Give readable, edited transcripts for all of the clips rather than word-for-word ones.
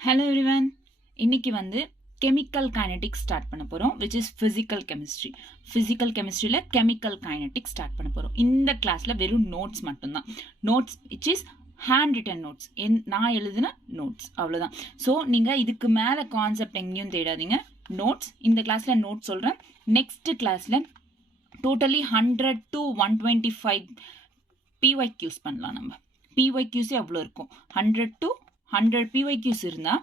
Hello everyone. இன்னைக்கு வந்து chemical kinetics start பண்ண போறோம், which is physical chemistry. Physical chemistryல chemical kinetics start பண்ண போறோம். இந்த கிளாஸ்ல வெறும் notes மட்டும்தான். Notes which is handwritten notes. நான் எழுதின notes அவ்வளவுதான். ஸோ நீங்க இதுக்கு மேல கான்செப்ட் எங்கேயும் தேடாதீங்க. நோட்ஸ் இந்த கிளாஸ்ல நோட்ஸ் சொல்றேன். நெக்ஸ்ட் கிளாஸ்ல டோட்டலி 100 to 125 PYQs பண்ணலாம். நம்ம PYQs எவ்வளோ இருக்கும்? 100 to 100 PYQs இருந்தால்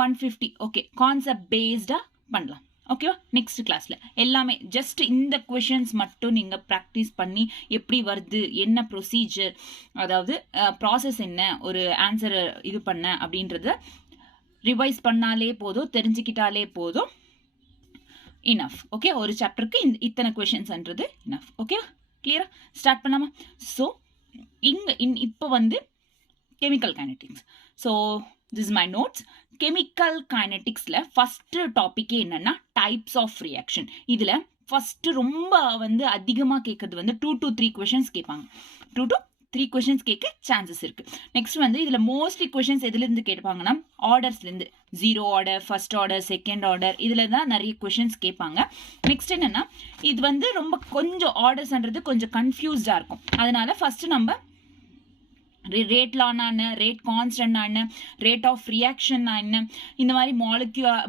150 ஓகே கான்செப்ட் பேஸ்டாக பண்ணலாம். ஓகேவா? நெக்ஸ்ட் கிளாஸில் எல்லாமே ஜஸ்ட் இந்த கொஷின்ஸ் மட்டும் நீங்கள் ப்ராக்டிஸ் பண்ணி எப்படி வருது, என்ன ப்ரொசீஜர், அதாவது ப்ராசஸ் என்ன, ஒரு ஆன்சரை இது பண்ண அப்படின்றத ரிவைஸ் பண்ணாலே போதும், தெரிஞ்சுக்கிட்டாலே போதும், இனஃப். ஓகே, ஒரு சாப்டருக்கு இத்தனை கொஷின்ஸ்ன்றது இனஃப். ஓகேவா? கிளியரா? ஸ்டார்ட் பண்ணலாமா? ஸோ இப்போ வந்து chemical kinetics. So this is my notes. Chemical kinetics ல first topic என்னன்னா types of reaction. இதுல first ரொம்ப வந்து அதிகமா கேட்கிறது வந்து 2 to 3 questions கேட்பாங்க. 2 to 3 questions கேட்க சான்சஸ் இருக்கு. நெக்ஸ்ட் வந்து இதுல மோஸ்ட்லி கொஷின்ஸ் எதுல இருந்து கேட்பாங்கன்னா ஆர்டர்ஸ்ல இருந்து, 0 order, first order, second order, இதுல தான் நிறைய கொஷின்ஸ் கேட்பாங்க. நெக்ஸ்ட் என்னன்னா இது வந்து ரொம்ப கொஞ்சம் ஆர்டர்ஸ்ன்றது கொஞ்சம் கன்ஃபியூஸ்டா இருக்கும். அதனால ஃபர்ஸ்ட் நம்ம ரேட் லானா என்ன, ரேட் கான்ஸ்டன்ட் என்ன, ரேட் ஆஃப் ரியாக்ஷன் என்ன, இந்த மாதிரி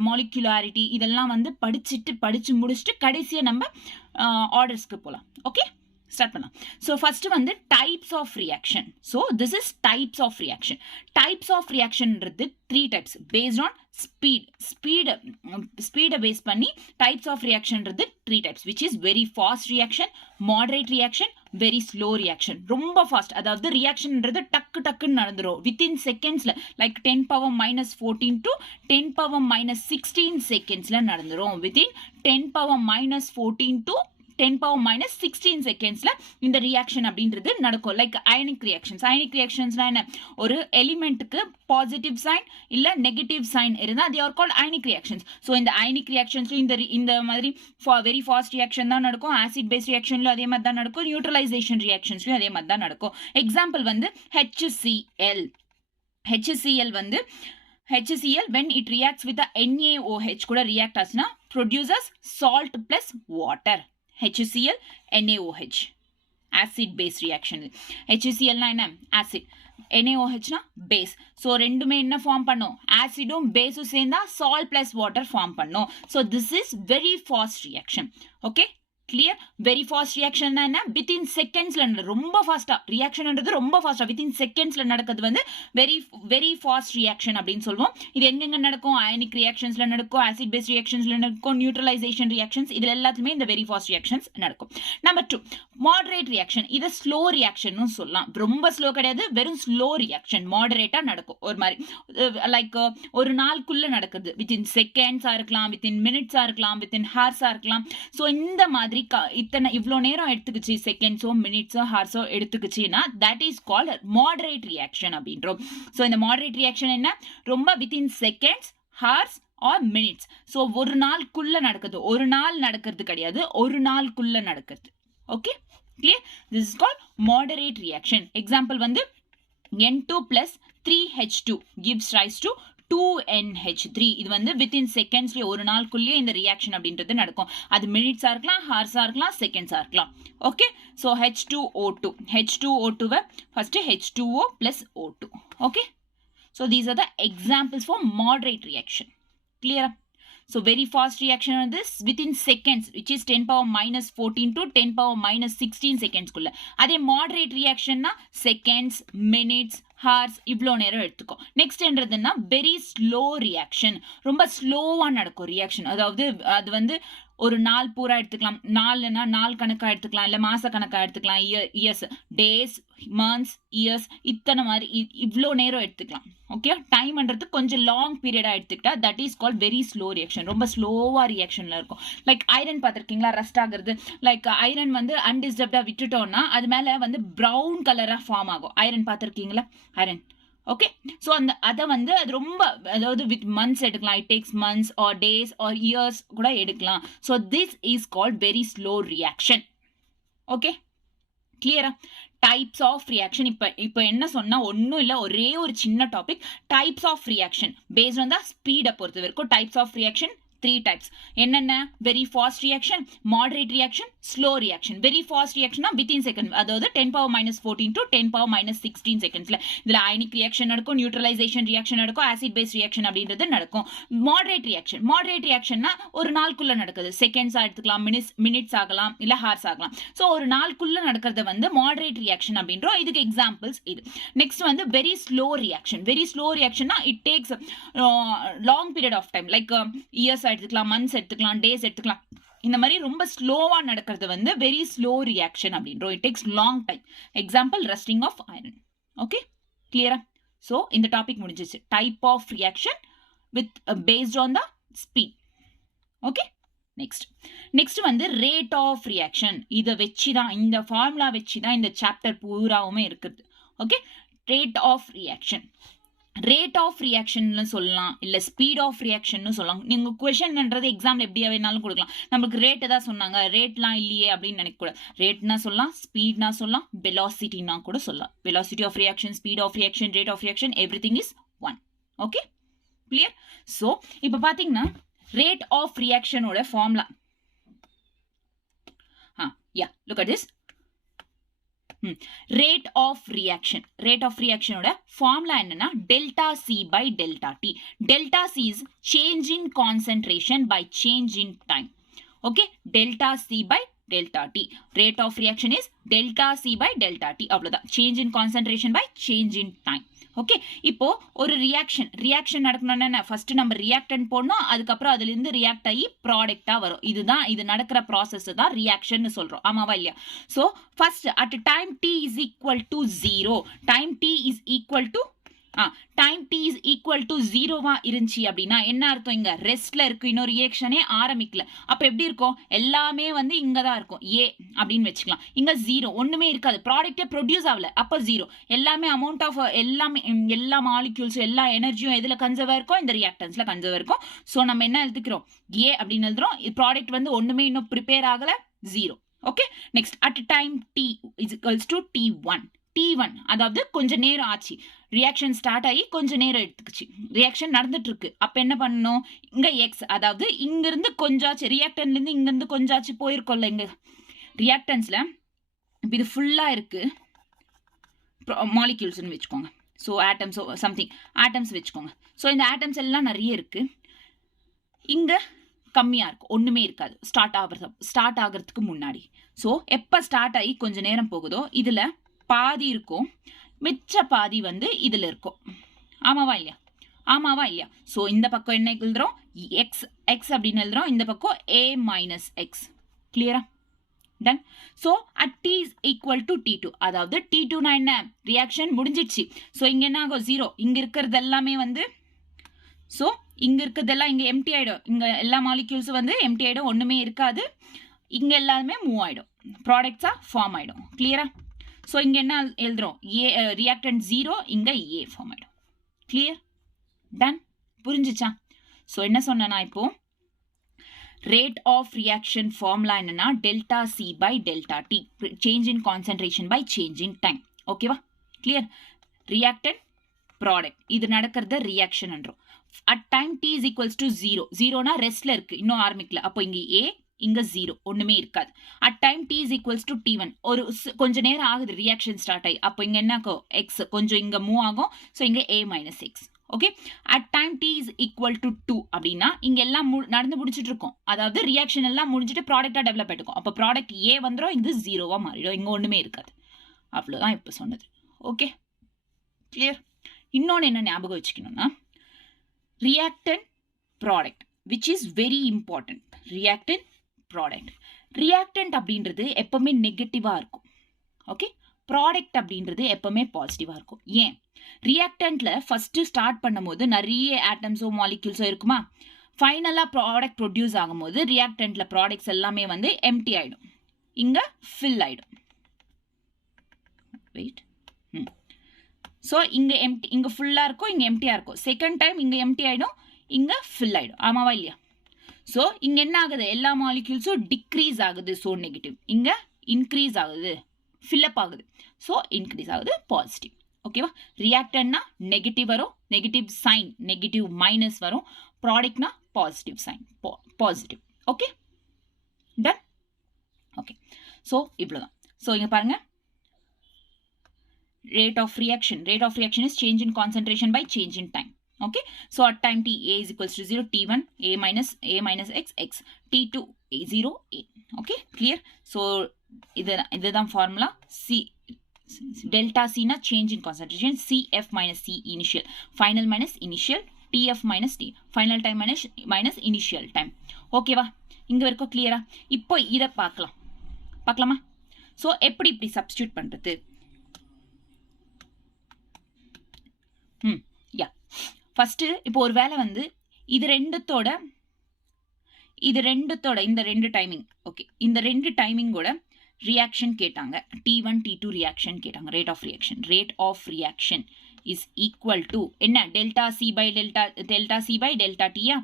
மாலிகுலாரிட்டி இதெல்லாம் வந்து படிச்சு முடிச்சுட்டு கடைசியாக நம்ம ஆர்டர்ஸ்க்கு போகலாம். ஓகே, ஸ்டார்ட் பண்ணலாம். ஸோ ஃபர்ஸ்ட் வந்து types of reaction. So this is types of reaction. Types of ரியாக்ஷன்ன்றது 3 டைப்ஸ் பேஸ்ட் ஆன் ஸ்பீடை பேஸ் பண்ணி டைப்ஸ் ஆஃப் ரியாக்ஷன்ன்றது 3 types, which is very fast reaction, moderate reaction, very slow reaction. ரொம்ப fast, அதாவது ரியாக்ஷன்ன்றது டக்குன்னு நடந்துரும் வித்தின் செகண்ட்ஸ்ல, லைக் 10⁻⁻14 to 10⁻⁻16 செகண்ட்ஸ்ல நடந்துரும். வித்தின் 10⁻⁻14 to 10⁻⁻16 செகண்ட்ஸ்ல இந்த ரியாக்ஷன் அப்படின்றது நடக்கும். Like ionic reactions. அயனிக் ரியாக்ஷன்ஸ்னா என்ன? ஒரு எலிமெண்ட்டுக்கு பாசிட்டிவ் சைன் இல்ல நெகட்டிவ் சைன் இருந்தால் அது are called ionic reactions. So இந்த அயனிக் ரியாக்ஷன்ஸ்ல இந்த மாதிரி வெரி ஃபாஸ்ட் ரியாக்ஷன் தான் நடக்கும். ஆசிட் பேஸ் ரியாக்ஷன்லயும் அதே மாதிரி தான் நடக்கும். நியூட்ரலைசேஷன் ரியாக்ஷன்ஸ்லயும் அதே மாதிரி தான் நடக்கும். எக்ஸாம்பிள் வந்து HCl. HCl வந்து HCl when it reacts with the NaOH கூட react ஆச்சுன்னா produces salt plus water. HCl NaOH acid base reaction. HCl னா என்ன? acid. NaOH னா base. ஸோ ரெண்டுமே என்ன ஃபார்ம் பண்ணும்? ஆசிடும் பேஸும் சேர்ந்தா salt plus water ஃபார்ம் பண்ணும். So this is very fast reaction. Okay, clear? Very fast reaction என்ன? வித்தின் செகண்ட்ஸ்ல ரொம்ப ஃபாஸ்டா ரியாக்ஷன்ன்றது ரொம்ப ஃபாஸ்டா வித்தின் செகண்ட்ஸ்ல நடக்கிறது வந்து வெரி ஃபாஸ்ட் ரியாக்ஷன் அப்படின்னு சொல்லுவோம். இது எங்கெங்க நடக்கும்? அயனிக் ரியாக்ஷன்ஸ்ல நடக்கும், ஆசிட் பேஸ் ரியாக்ஷன்ஸ்ல நடக்கும், நியூட்ரலைசேஷன் ரியாக்ஷன்ஸ், இதுல எல்லாத்துமே இந்த வெரி ஃபாஸ்ட் ரியாக்ஷன்ஸ் நடக்கும். Number 2 moderate reaction. இதை ஸ்லோ ரியாக்ஷன் சொல்லலாம். ரொம்ப ஸ்லோ கிடையாது, வெறும் ஸ்லோ ரியாக்ஷன், மாடரேட்டா நடக்கும். ஒரு மாதிரி லைக் ஒரு நாளுக்குள்ள நடக்குது. வித்தின் செகண்ட்ஸா இருக்கலாம், வித்தின் மினிட்ஸா இருக்கலாம், வித்தின் ஹார்ஸா இருக்கலாம். ஸோ இந்த மாதிரி இவ்வளோ நேரம் எடுத்துக்கிச்சு, செகண்ட்ஸோ மினிட்ஸோ ஹார்ஸோ எடுத்துக்கிச்சுன்னா that is called moderate reaction அப்படின்றோம். ஸோ இந்த மாடரேட் ரியாக்ஷன் என்ன? ரொம்ப within seconds, hours or minutes. So ஒரு நாளுக்குள்ள நடக்குது, ஒரு நாள் நடக்கிறது கிடையாது, ஒரு நாளுக்குள்ள நடக்கிறது. Okay, clear? This is called moderate reaction. Example வந்து N2 plus 3H2 gives rise to 2NH3. இது வந்து வித்தின் செகண்ட்ஸ்ல ஒரு நாளுக்குள்ளேயே இந்த ரியாக்ஷன் அப்படின்றது நடக்கும். அது மினிட்ஸா இருக்கலாம், ஹார்ஸா இருக்கலாம், செகண்ட்ஸா இருக்கலாம். Okay, so H2O2. H2O2 first H2O plus O2. Okay, so these are the examples for moderate reaction. கிளியரா? So very fast reaction on this within seconds, which is 10⁻⁻14 to 10⁻⁻16 seconds குள்ள. அதே மாடரேட் ரியாக்ஷன்னா செகண்ட்ஸ், மினிட்ஸ், ஹார்ஸ் இவ்வளோ நேரம் எடுத்துக்கும். Next என்றதுன்னா very slow reaction. ரொம்ப ஸ்லோவா நடக்கும் ரியாக்ஷன். அதாவது அது வந்து ஒரு நாள் பூரா எடுத்துக்கலாம், நாள்னா நாள் கணக்கா எடுத்துக்கலாம், இல்லை மாச கணக்கா எடுத்துக்கலாம், இயர்ஸ், டேஸ், மந்த்ஸ், இயர்ஸ், இத்தனை மாதிரி இவ்வளோ நேரம் எடுத்துக்கலாம். ஓகே, டைம்ன்றது கொஞ்சம் லாங் பீரியடா எடுத்துக்கிட்டா that is called very slow reaction. ரொம்ப ஸ்லோவா ரியாக்ஷன்ல இருக்கும். லைக் ஐரன் பார்த்துருக்கீங்களா? ரஸ்ட் ஆகுறது. லைக் ஐரன் வந்து அன்டிஸ்டர்ப்டா விட்டுட்டோம்னா அது மேல வந்து ப்ரௌன் கலரா ஃபார்ம் ஆகும். ஐரன் பார்த்துருக்கீங்களா? ஐரன். ஓகே, ஸோ அதை வந்து அது ரொம்ப, அதாவது வித் மந்த்ஸ் எடுக்கலாம். It takes months or days or years கூட எடுக்கலாம். So this is called very slow reaction. Okay, கிளியரா? Types of reaction. இப்போ என்ன சொன்னா ஒன்றும் இல்லை, ஒரே ஒரு சின்ன topic. Types of reaction based on the ஸ்பீடை பொறுத்த வரைக்கும் டைப்ஸ் ஆஃப் ரியாக்ஷன் 3 types. என்னென்ன? Very fast reaction, moderate reaction, slow reaction. Very fast ரியாக்ஷனா வித்தின் செகண்ட், அதாவது 10⁻14 to 10⁻16 செகண்ட்ஸ்ல இதுல அயனிக் ரியாக்ஷன் நடக்கும், நியூட்ரலைசேஷன் ரியாக்ஷன் நடக்கும், ஆசிட் பேஸ் ரியாக்ஷன் அப்படின்றது நடக்கும். மாடரேட் ரியாக்ஷன்னா ஒரு நாளுக்குள்ள நடக்குது. செகண்ட்ஸா எடுத்துக்கலாம், மினிட்ஸ் ஆகலாம், இல்ல ஹார்ஸ் ஆகலாம். ஸோ ஒரு நாளுக்குள்ள நடக்கிறத வந்து மாடரேட் ரியாக்ஷன் அப்படின்றோம். இதுக்கு எக்ஸாம்பிள்ஸ் இது. நெக்ஸ்ட் வந்து very slow reaction. Very slow ரியாக்ஷன்னா it takes long period of time, like years எடுத்துக்கலாம், மந்த்ஸ் எடுத்துக்கலாம், டேஸ் எடுத்துக்கலாம். இந்த மாதிரி ரொம்ப ஸ்லோவா நடக்கிறது வந்து வெரி ஸ்லோ ரியாக்ஷன் அப்படின்றோம். It takes long time. Example rusting of iron. Okay, கிளியரா? ஸோ இந்த டாபிக் முடிஞ்சிச்சு. Type of reaction with based on the speed. Okay, next வந்து ரேட் ஆஃப் ரியாக்ஷன். இதை வச்சுதான், இந்த ஃபார்முலா வச்சுதான் இந்த சாப்டர் பூராவுமே இருக்குது. Okay, rate of reaction. Rate of reaction சொல்லலாம், இல்ல ஸ்பீட் ஆஃப் ரியாக்ஷன் சொல்லலாம். நீங்க கொஸ்டின்ன்றது எக்ஸாம்ல எப்படியா வேணாலும் கொடுக்கலாம். நமக்கு ரேட் தான் சொன்னாங்க, ரேட்லாம் இல்லையே அப்படின்னு நினைக்க கூடாது. ரேட்னா சொல்லலாம், ஸ்பீட்னா சொல்லலாம், வெலாசிட்டினா கூட சொல்லலாம். Velocity of reaction, speed of reaction, rate of reaction, everything is one. Okay, clear? So இப்போ பாத்தீங்கன்னா ரேட் ஆஃப் ரியாக்ஷனோட formula. Look at this. Rate of ரியாக்ஷனோட ஃபார்முலா என்னன்னா delta C by delta T. Delta C is change in concentration by change in time. Okay, delta C by delta T. Rate of reaction is delta C by delta T. அவ்வளவுதான். Change in concentration by change in time. Okay, இப்போ ஒரு reaction நடக்கணும்னா first நம்ம reactant போடணும், அதுக்கப்புறம் அதுல இருந்து react ஆகி ப்ராடக்டா வரும். இது நடக்கிற ப்ராசஸ் தான் ரியாக்ஷன் சொல்றோம். ஆமாவா இல்லையா? So first at time t is equal to 0, time t is equal to time t is equal to 0வா இருந்துச்சு அப்படின்னா என்ன அர்த்தம்? இங்க ரெஸ்ட்ல இருக்கு, இன்னொரு ரியாக்ஷனே ஆரம்பிக்கல. அப்ப எப்படி இருக்கும்? எல்லாமே வந்து இங்க தான் இருக்கும், ஏ அப்படின்னு வச்சுக்கலாம். இங்க 0 ஒண்ணுமே இருக்காது, ப்ராடக்டே ப்ரொடியூஸ் ஆகல, அப்ப 0. எல்லாமே அமௌண்ட் ஆஃப் எல்லா மாலிக்யூல்ஸ், எல்லா எனர்ஜியும் எதுல கன்சர்வ் இருக்கும்? இந்த ரியாக்டன்ஸ்ல கன்சர்வ் இருக்கும். சோ நம்ம என்ன எழுதிக்கிறோம்? ஏ அப்படின்னு எழுதுறோம். ப்ராடக்ட் வந்து ஒண்ணுமே இன்னும் ப்ரிப்பேர் ஆகல, 0. Okay, next at time t is equals to t1. T1 அதாவது கொஞ்ச நேரம் ஆச்சு, ரியாக்ஷன் ஸ்டார்ட் ஆகி கொஞ்ச நேரம் எடுத்துக்கிச்சு, ரியாக்ஷன் நடந்துட்டு இருக்கு. அப்ப என்ன பண்ணணும்? இங்க எக்ஸ், அதாவது இங்க இருந்து கொஞ்சாச்சு, ரியாக்டன்ல இருந்து இங்க இருந்து கொஞ்சாச்சு போயிருக்கோம்ல இங்க ரியாக்டன்ஸ்ல. இது ஃபுல்லா இருக்கு மாலிக்யூல்ஸ்னு வச்சுக்கோங்க. ஸோ ஆட்டம்ஸ், சம்திங் ஆட்டம்ஸ் வச்சுக்கோங்க. ஸோ இந்த ஆட்டம்ஸ் எல்லாம் நிறைய இருக்கு. இங்க கம்மியா இருக்கும், ஒண்ணுமே இருக்காது ஸ்டார்ட் ஆகிறதுக்கு முன்னாடி. ஸோ எப்ப ஸ்டார்ட் ஆகி கொஞ்ச நேரம் போகுதோ இதுல பாதி இருக்கும், மிச்ச பாதி வந்து இதுல இருக்கும். ஆமாவா இல்லையா? சோ இந்த பக்கம் என்ன எழுதுறோம்? எக்ஸ் அப்படின்னு எழுதுறோம். இந்த பக்கம் a மைனஸ் எக்ஸ். கிளியரா? Done. So at t is equal to t2, அதாவது t2னா என்ன? ரியாக்ஷன் முடிஞ்சிடுச்சு. சோ இங்க என்ன ஆகும்? 0. இங்க இருக்கிறது எல்லாமே வந்து, சோ இங்க இருக்கிறதெல்லாம் இங்க எம்டி ஆயிடும். இங்க எல்லா மாலிக்யூல்ஸும் வந்து எம்டி ஆயிடும், ஒண்ணுமே இருக்காது. இங்க எல்லாமே மூவ் ஆயிடும், ப்ராடக்ட்ஸா ஃபார்ம் ஆயிடும். கிளியரா? சோ இங்க என்ன எழுதுறோம்? ஏ ரியாக்டன்ட் 0, இங்க ஏ ஃபார்ம் ஆயிடும். கிளியர்? டன். புரிஞ்சுச்சா? சோ என்ன சொன்னா இப்போ ரேட் ஆஃப் ரியாக்ஷன் ஃபார்முலா என்னன்னா delta C by delta T, change in concentration by change in time. ஓகேவா? கிளியர்? ரியாக்டன்ட் ப்ராடக்ட் இது நடக்கிறது ரியாக்ஷன் என்றோம். At time t is equals to 0. 0னா ரெஸ்ட்ல இருக்கு, இன்னும் ஆரம்பிக்கல. அப்போ இங்க a, இங்க 0 ஒண்ணுமே இருக்காது. At time t is equals to t1, ஒரு கொஞ்ச நேரம் ஆகுது ரியாக்ஷன் ஸ்டார்ட் ஆகி. அப்போ இங்க என்ன ஆகும்? x கொஞ்சம் இங்க மூவ் ஆகும். ஸோ இங்க a minus X. Okay, at time t is equal to 2 அப்படின்னா இங்க எல்லாம் நடந்து முடிச்சிட்டு இருக்கும், அதாவது ரியாக்ஷன் எல்லாம் முடிஞ்சிட்டு ப்ராடக்டா டெவலப் ஆயிட்டுக்கும். அப்போ ப்ராடக்ட் a வந்துடும், இது 0வா மாறிடும், இங்க ஒண்ணுமே இருக்காது. அவ்வளவுதான் இப்ப சொன்னது. Okay, clear? இன்னொன்னு என்ன ஞாபகம் வச்சுக்கணும்னா reactant product, which is very important. reactant அப்படின்றது எப்பவுமே நெகட்டிவா இருக்கும். ஓகே, ப்ராடக்ட் அப்படின்றது எப்பவுமே பாசிட்டிவா இருக்கும். ஏன்? ரியாக்டன்ட்ல ஃபர்ஸ்ட் ஸ்டார்ட் பண்ணும்போது நிறைய ஆட்டம்ஸோ மாலிக்யூல்ஸோ இருக்குமா, ஃபைனலா ப்ராடக்ட் ப்ரொடியூஸ் ஆகும்போது ரியாக்டன்ட்ல ப்ராடக்ட்ஸ் எல்லாமே வந்து எம்டி ஆயிடும், இங்க ஃபில் ஆயிடும். வெயிட். ஸோ இங்க எம்டி, இங்க ஃபுல்லா இருக்கும், இங்க எம்டியா இருக்கும். செகண்ட் டைம் இங்க எம்டி ஆயிடும், இங்க ஃபில் ஆயிடும். ஆமாவா இல்லையா? ஸோ இங்க என்ன ஆகுது? எல்லா மாலிக்யூல்ஸும் டிக்ரீஸ் ஆகுது, ஸோ நெகட்டிவ். இங்க இன்க்ரீஸ் ஆகுது, ஃபில்அப் ஆகுது. ஸோ இன்க்ரீஸ் ஆகுது பாசிட்டிவ். ஓகேவா? ரியாக்டன்ட்னா நெகட்டிவ் வரும், நெகட்டிவ் சைன் நெகட்டிவ் மைனஸ் வரும். ப்ராடக்ட்னா positive sign positive. Okay done. Okay so இவ்வளோதான். ஸோ இங்கே பாருங்க, rate of reaction is change in concentration by change in time. Okay, so at time t a is equals to 0, t1 a minus x x, t2 a 0 a. Okay, clear? So இதுதான் formula. C delta c na change in concentration, cf minus c initial, final minus initial, tf minus t, final time minus initial time. Okay வா? இங்க வரைக்கும் clear-ஆ? இப்போ இத பார்க்கலாமா? so எப்படி இப்படி substitute பண்றது? ஃபர்ஸ்ட் இப்போ ஒரு வேளை வந்து இது ரெண்டுத்தோட இந்த ரெண்டு டைமிங், ஓகே, இந்த ரெண்டு டைமிங்கோட ரியாக்ஷன் கேட்டாங்க. T1 T2 ரியாக்ஷன் கேட்டாங்க. Rate of reaction is equal to என்ன? டெல்டா சி பை டெல்டா டியா?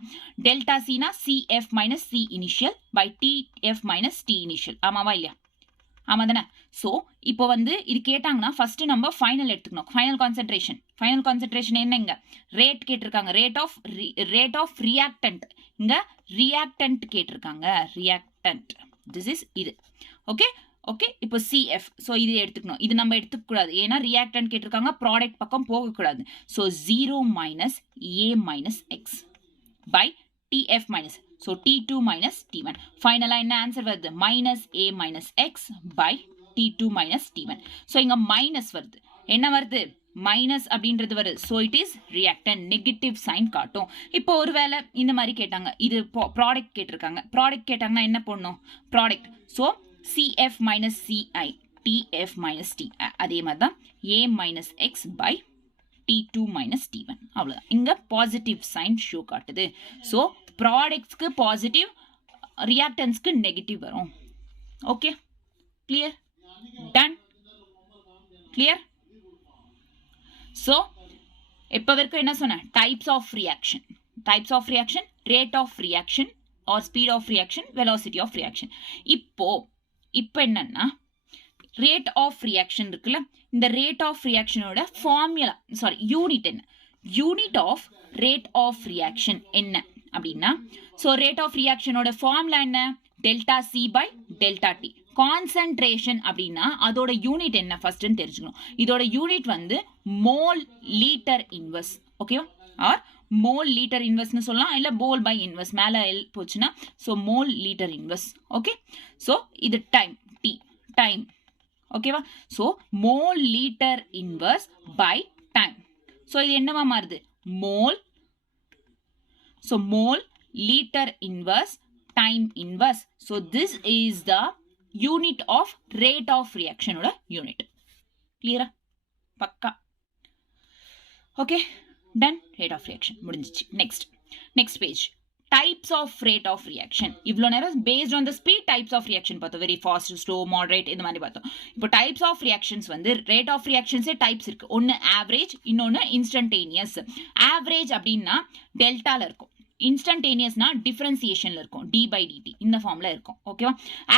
டெல்டா சினா CF minus C initial by TF minus T initial. ஆமாவா இல்லையா? ஆமா தானே? ஸோ இப்போ வந்து இது கேட்டாங்கன்னா ஃபர்ஸ்ட் நம்ம ஃபைனல் எடுத்துக்கணும். ஃபைனல் கான்சென்ட்ரேஷன் என்னங்க? ரேட் கேட்டிருக்காங்க. Rate of reactant. இங்க ரியாக்டன்ட் கேட்டிருக்காங்க. ரியாக்டன்ட் திஸ் இஸ் இது. ஓகே ஓகே, இப்போ CF. ஸோ இது எடுத்துக்கணும். இது நம்ம எடுத்துக்கூடாது, ஏன்னா ரியாக்டன்ட் கேட்டிருக்காங்க, ப்ராடக்ட் பக்கம் போகக்கூடாது. So 0 minus A minus X by TF minus, so T2 minus T1. Final என்ன ஆன்சர் வருது? minus A minus X by T2 minus T1. so இங்க minus வருது. என்ன வருது? minus அப்படின்றது வருது. so it is reactant, negative sign காட்டும். இப்போ ஒருவேளை இந்த மாதிரி கேட்டாங்க, இது ப்ராடக்ட் கேட்டிருக்காங்க. ப்ராடக்ட் கேட்டாங்கன்னா என்ன பண்ணணும்? Product. so CF minus CI, TF minus T. அதே மாதிரி தான் A minus X by T2 minus T1. அவ்வளோதான். இங்க பாசிட்டிவ் சைன் ஷோ காட்டுது. ஸோ ப்ராடக்ட்ஸ்க்கு பாசிட்டிவ், ரியாக்டன்ஸ்க்கு நெகட்டிவ் வரும். Okay, clear? Done. Clear? So இப்போ வரைக்கும் என்ன சொன்னேன்? Types of reaction, rate of reaction or speed of reaction, velocity of reaction. இப்போ என்னன்னா ரேட் ஆஃப் ரியாக்ஷன் இருக்குல்ல, இந்த ரேட் ஆஃப் ரியாக்ஷனோட ஃபார்முலா, யூனிட் என்ன? Unit of rate of reaction என்ன அப்படின்னா, ஸோ ரேட் ஆஃப் ரியாக்ஷனோட ஃபார்முலா என்ன? Delta C by delta T. Concentration அப்படின்னா அதோட யூனிட் என்ன ஃபர்ஸ்ட்னு தெரிஞ்சுக்கணும். இதோட யூனிட் வந்து மோல் லீட்டர் இன்வெர்ஸ். ஓகேவா? ஆர் மோல் லீட்டர் இன்வெர்ஸ்னு சொல்லலாம், இல்லை மோல் பை இன்வெர்ஸ் மேலே போச்சுன்னா, so mole litre inverse. Okay, so இது டைம். ஓகேவா? So mole litre inverse by time. So இது என்னவா மாறுது? Mole. So mole litre inverse time inverse. So this is the unit of rate of ரியாக்ஷனோட unit. கிளியரா? பக்கா. Okay done. Rate of reaction முடிஞ்சிச்சு. Next page. Types of rate of reaction. இவ்வளோ நேரம் based on the speed types of reaction பார்த்தோம். Very fast, slow, moderate இந்த மாதிரி பார்த்தோம். இப்போ டைப்ஸ் ஆஃப் ரியாக்ஷன்ஸ் வந்து ரேட் ஆஃப் ரியாக்ஷன்ஸே டைப்ஸ் இருக்கு. ஒன்று ஆவரேஜ், இன்னொன்று இன்ஸ்டன்டேனியஸ். ஆவரேஜ் அப்படின்னா டெல்டால இருக்கும், இன்ஸ்டன்டேனியஸ்னா டிஃபரன்சியேஷன்ல இருக்கும், டி பை டிடி இந்த ஃபார்ம்ல இருக்கும். ஓகேவா?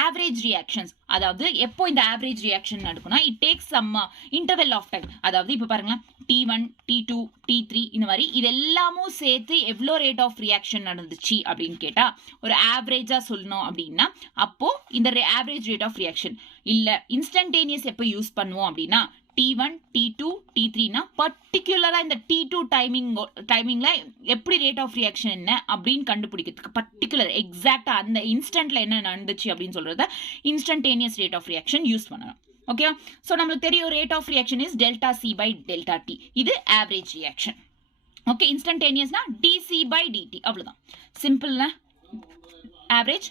ஆவரேஜ் ரியாக்ஷன்ஸ், அதாவது எப்போ இந்த ஆவரேஜ் ரியாக்ஷன் நடக்கும்னா it takes some interval of time. அதாவது இப்போ பாருங்களேன், T1 T2 T3 இந்த மாதிரி இது எல்லாமும் சேர்த்து எவ்வளோ ரேட் ஆஃப் ரியாக்ஷன் நடந்துச்சு அப்படின்னு கேட்டா ஒரு ஆவரேஜா சொல்லணும் அப்படின்னா அப்போ இந்த ஆவரேஜ் ரேட் ஆஃப் ரியாக்ஷன் இல்ல. இன்ஸ்டன்டேனியஸ் எப்போ யூஸ் பண்ணுவோம் அப்படின்னா T1 T2 T3னா பர்டிகுலரா இந்த T2 டைமிங்ல எப்படி ரேட் ஆஃப் ரியாக்ஷன் என்ன அப்படின்னு கண்டுபிடிக்கிறதுக்கு பர்டிகுலர் எக்ஸாக்டா அந்த இன்ஸ்டன்ட்ல என்ன நடந்துச்சு அப்படின்னு சொல்றத instantaneous rate of reaction use பண்ணணும். ஓகே, ஸோ நம்மளுக்கு தெரியும் rate of reaction is delta C by delta T. இது ஆவரேஜ் ரியாக்ஷன். ஓகே, இன்ஸ்டன்டேனியஸ்னா டிசி பை டிடி. அவ்வளோதான். சிம்பிள்னா ஆவரேஜ்,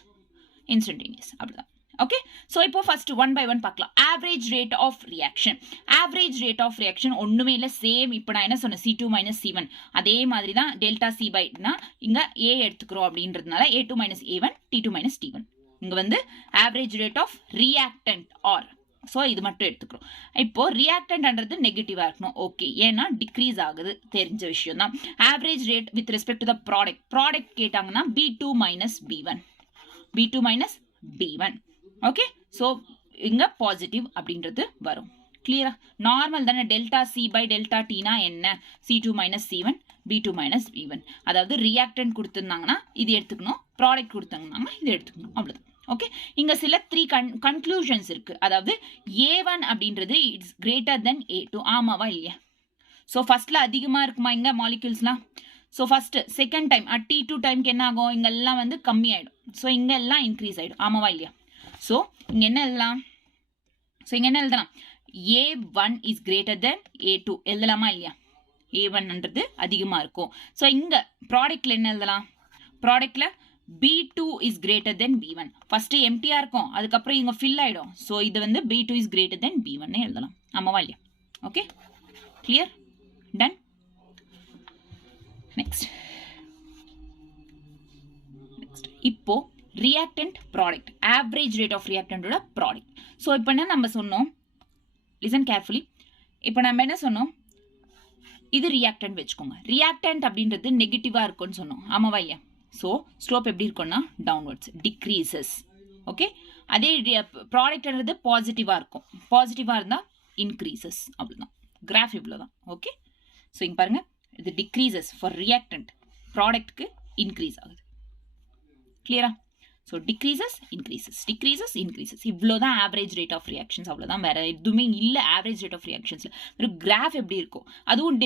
இன்ஸ்டன்டேனியஸ், அவ்வளோதான். ஓகே, ஸோ இப்போ ஃபர்ஸ்ட் ஒன் பை ஒன் பார்க்கலாம். Average rate of reaction. Average rate of reaction ஒன்றுமே இல்லை, same. இப்போ நான் என்ன சொன்னேன், C2 மைனஸ் C1 அதே மாதிரி தான். டெல்டா சி பைனா இங்கே ஏ எடுத்துக்கிறோம் அப்படின்றதுனால A2 minus A1 T2 minus T1. இங்கே வந்து ஆவரேஜ் ரேட் ஆஃப் ரியாக்டன்ட் ஆர். ஸோ இது மட்டும் எடுத்துக்கிறோம். இப்போ ரியாக்டன்ட்ன்றது நெகட்டிவாக இருக்கணும். ஓகே, ஏன்னா டிக்ரீஸ் ஆகுது, தெரிஞ்ச விஷயம் தான். Average rate with respect to the product கேட்டாங்கன்னா B2 minus B1. Okay, so இங்க பாசிட்டிவ் அப்படின்றது வரும். கிளியரா? நார்மல் தானே. டெல்டா சி பை டெல்டா டீனா என்ன? C2 minus C1 B2 minus B1. அதாவது ரியாக்டன்ட் கொடுத்துருந்தாங்கன்னா இது எடுத்துக்கணும், ப்ராடக்ட் கொடுத்தாங்கன்னா இது எடுத்துக்கணும், அவ்வளவுதான். ஓகே, இங்க சில 3 கன்க்ளூஷன்ஸ் இருக்கு. அதாவது A1 அப்படின்றது இட்ஸ் கிரேட்டர் தென் A2. ஆமாவா இல்லையா? ஸோ ஃபர்ஸ்ட்ல அதிகமா இருக்குமா இங்க மாலிக்யூல்ஸ்லாம்? So first second time T2 டைம்க்கு என்ன ஆகும்? இங்கெல்லாம் வந்து கம்மி ஆயிடும். ஸோ இங்க எல்லாம் இன்க்ரீஸ் ஆயிடும். ஆமாவா இல்லையா? ஸோ இங்க என்ன எழுதலாம்? ஸோ இங்க என்ன எழுதலாம்? A1 is greater then A2 எழுதலாமா இல்லையா? A1ன்றது அதிகமா இருக்கும். ஸோ இங்க ப்ராடக்ட்ல என்ன எழுதலாம்? ப்ராடக்ட்ல B2 is greater than B1. First எம்டியா இருக்கும், அதுக்கப்புறம் இங்க ஃபில் ஆயிடும். ஸோ இது வந்து B2 is greater than B1 எழுதலாம். ஆமாவா இல்லையா? Okay, clear? டன். நெக்ஸ்ட் இப்போ reactant product, average rate of ரியாக்டன்டோட ப்ராடக்ட். ஸோ இப்போ என்ன நம்ம சொன்னோம்? Listen carefully. இப்போ நம்ம என்ன சொன்னோம்? இது ரியாக்டன்ட் வச்சுக்கோங்க. ரியாக்டன்ட் அப்படின்றது நெகட்டிவா இருக்கும்னு சொன்னோம். ஆமாவா இல்லையா? ஸோ ஸ்லோப் எப்படி இருக்கும்னா டவுன்வர்ட்ஸ், டிக்ரீசஸ். ஓகே, அதே ப்ராடக்ட்ன்றது பாசிட்டிவா இருக்கும். பாசிட்டிவா இருந்தா இன்க்ரீசஸ், அவ்வளவுதான். கிராஃப் இவ்வளவுதான். ஓகே, ஸோ இங்க பாருங்க, இது டிக்ரீசஸ் ஃபார் ரியாக்டன்ட், ப்ராடக்ட்க்கு இன்க்ரீஸ் ஆகுது. கிளியரா? So decreases increases, decreases increases, இவ்வளோதான் ஆவரேஜ் ரேட் ஆஃப் ரியாக்ஷன்ஸ். அவ்வளோதான், வேற எதுவுமே இல்லை ஆவரேஜ் ரேட் ஆஃப் ரியாக்ஷன்ஸ்ல. ஒரு கிராஃப் எப்படி இருக்கும்? அதுவும்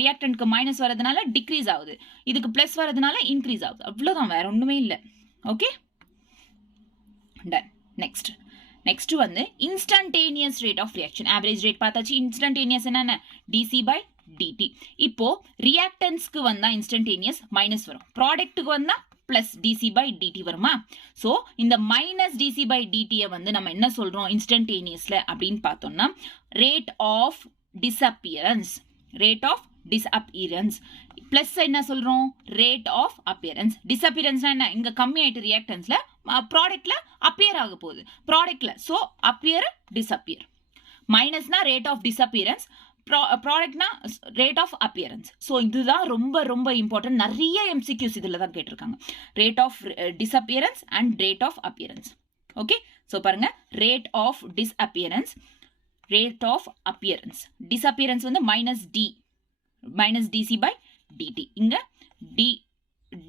ரியாக்டன்ட்க்கு மைனஸ் வரதுனால டிக்ரீஸ் ஆகுது, இதுக்கு பிளஸ் வரதுனால இன்க்ரீஸ் ஆகுது. அவ்வளோதான், வேற ஒன்றுமே இல்லை. Okay, done. நெக்ஸ்ட் வந்து instantaneous rate of reaction. Average rate பார்த்தாச்சு. இன்ஸ்டன்டேனியஸ் என்னென்ன? DC by dt. இப்போ ரியாக்டன்ஸ்க்கு வந்தா இன்ஸ்டன்டேனியஸ் மைனஸ் வரும், ப்ராடக்ட்டுக்கு வந்தா பிளஸ் DC by dt வருமா? ஸோ இந்த மைனஸ் DC by dt வந்து நம்ம என்ன சொல்றோம் இன்ஸ்டன்டேனியஸ்ல அப்படின்னு பார்த்தோம்னா rate of disappearance. Rate of disappearance plus என்ன சொல்றோம்? Rate of appearance. டிஸ்அப்பியரன்ஸ்னா என்ன? இங்க கம்மி ஆயிட்டு ரியாக்டன்ஸ்ல, ப்ராடக்ட்ல அப்பியர் ஆக போகுது ப்ராடக்ட்ல. So appear disappear. மைனஸ்னா ரேட் ஆஃப் டிஸ்அப்பியரன்ஸ், ப்ராடக்ட்னா ரேட் ஆஃப் அப்பியரன்ஸ். ஸோ இதுதான் ரொம்ப ரொம்ப இம்பார்ட்டன்ட். நிறைய MCQs இதில் தான் கேட்டிருக்காங்க. Rate of disappearance and rate of appearance. Okay, so பாருங்க, rate of disappearance, rate of appearance. Disappearance வந்து மைனஸ் DC by dt. இங்க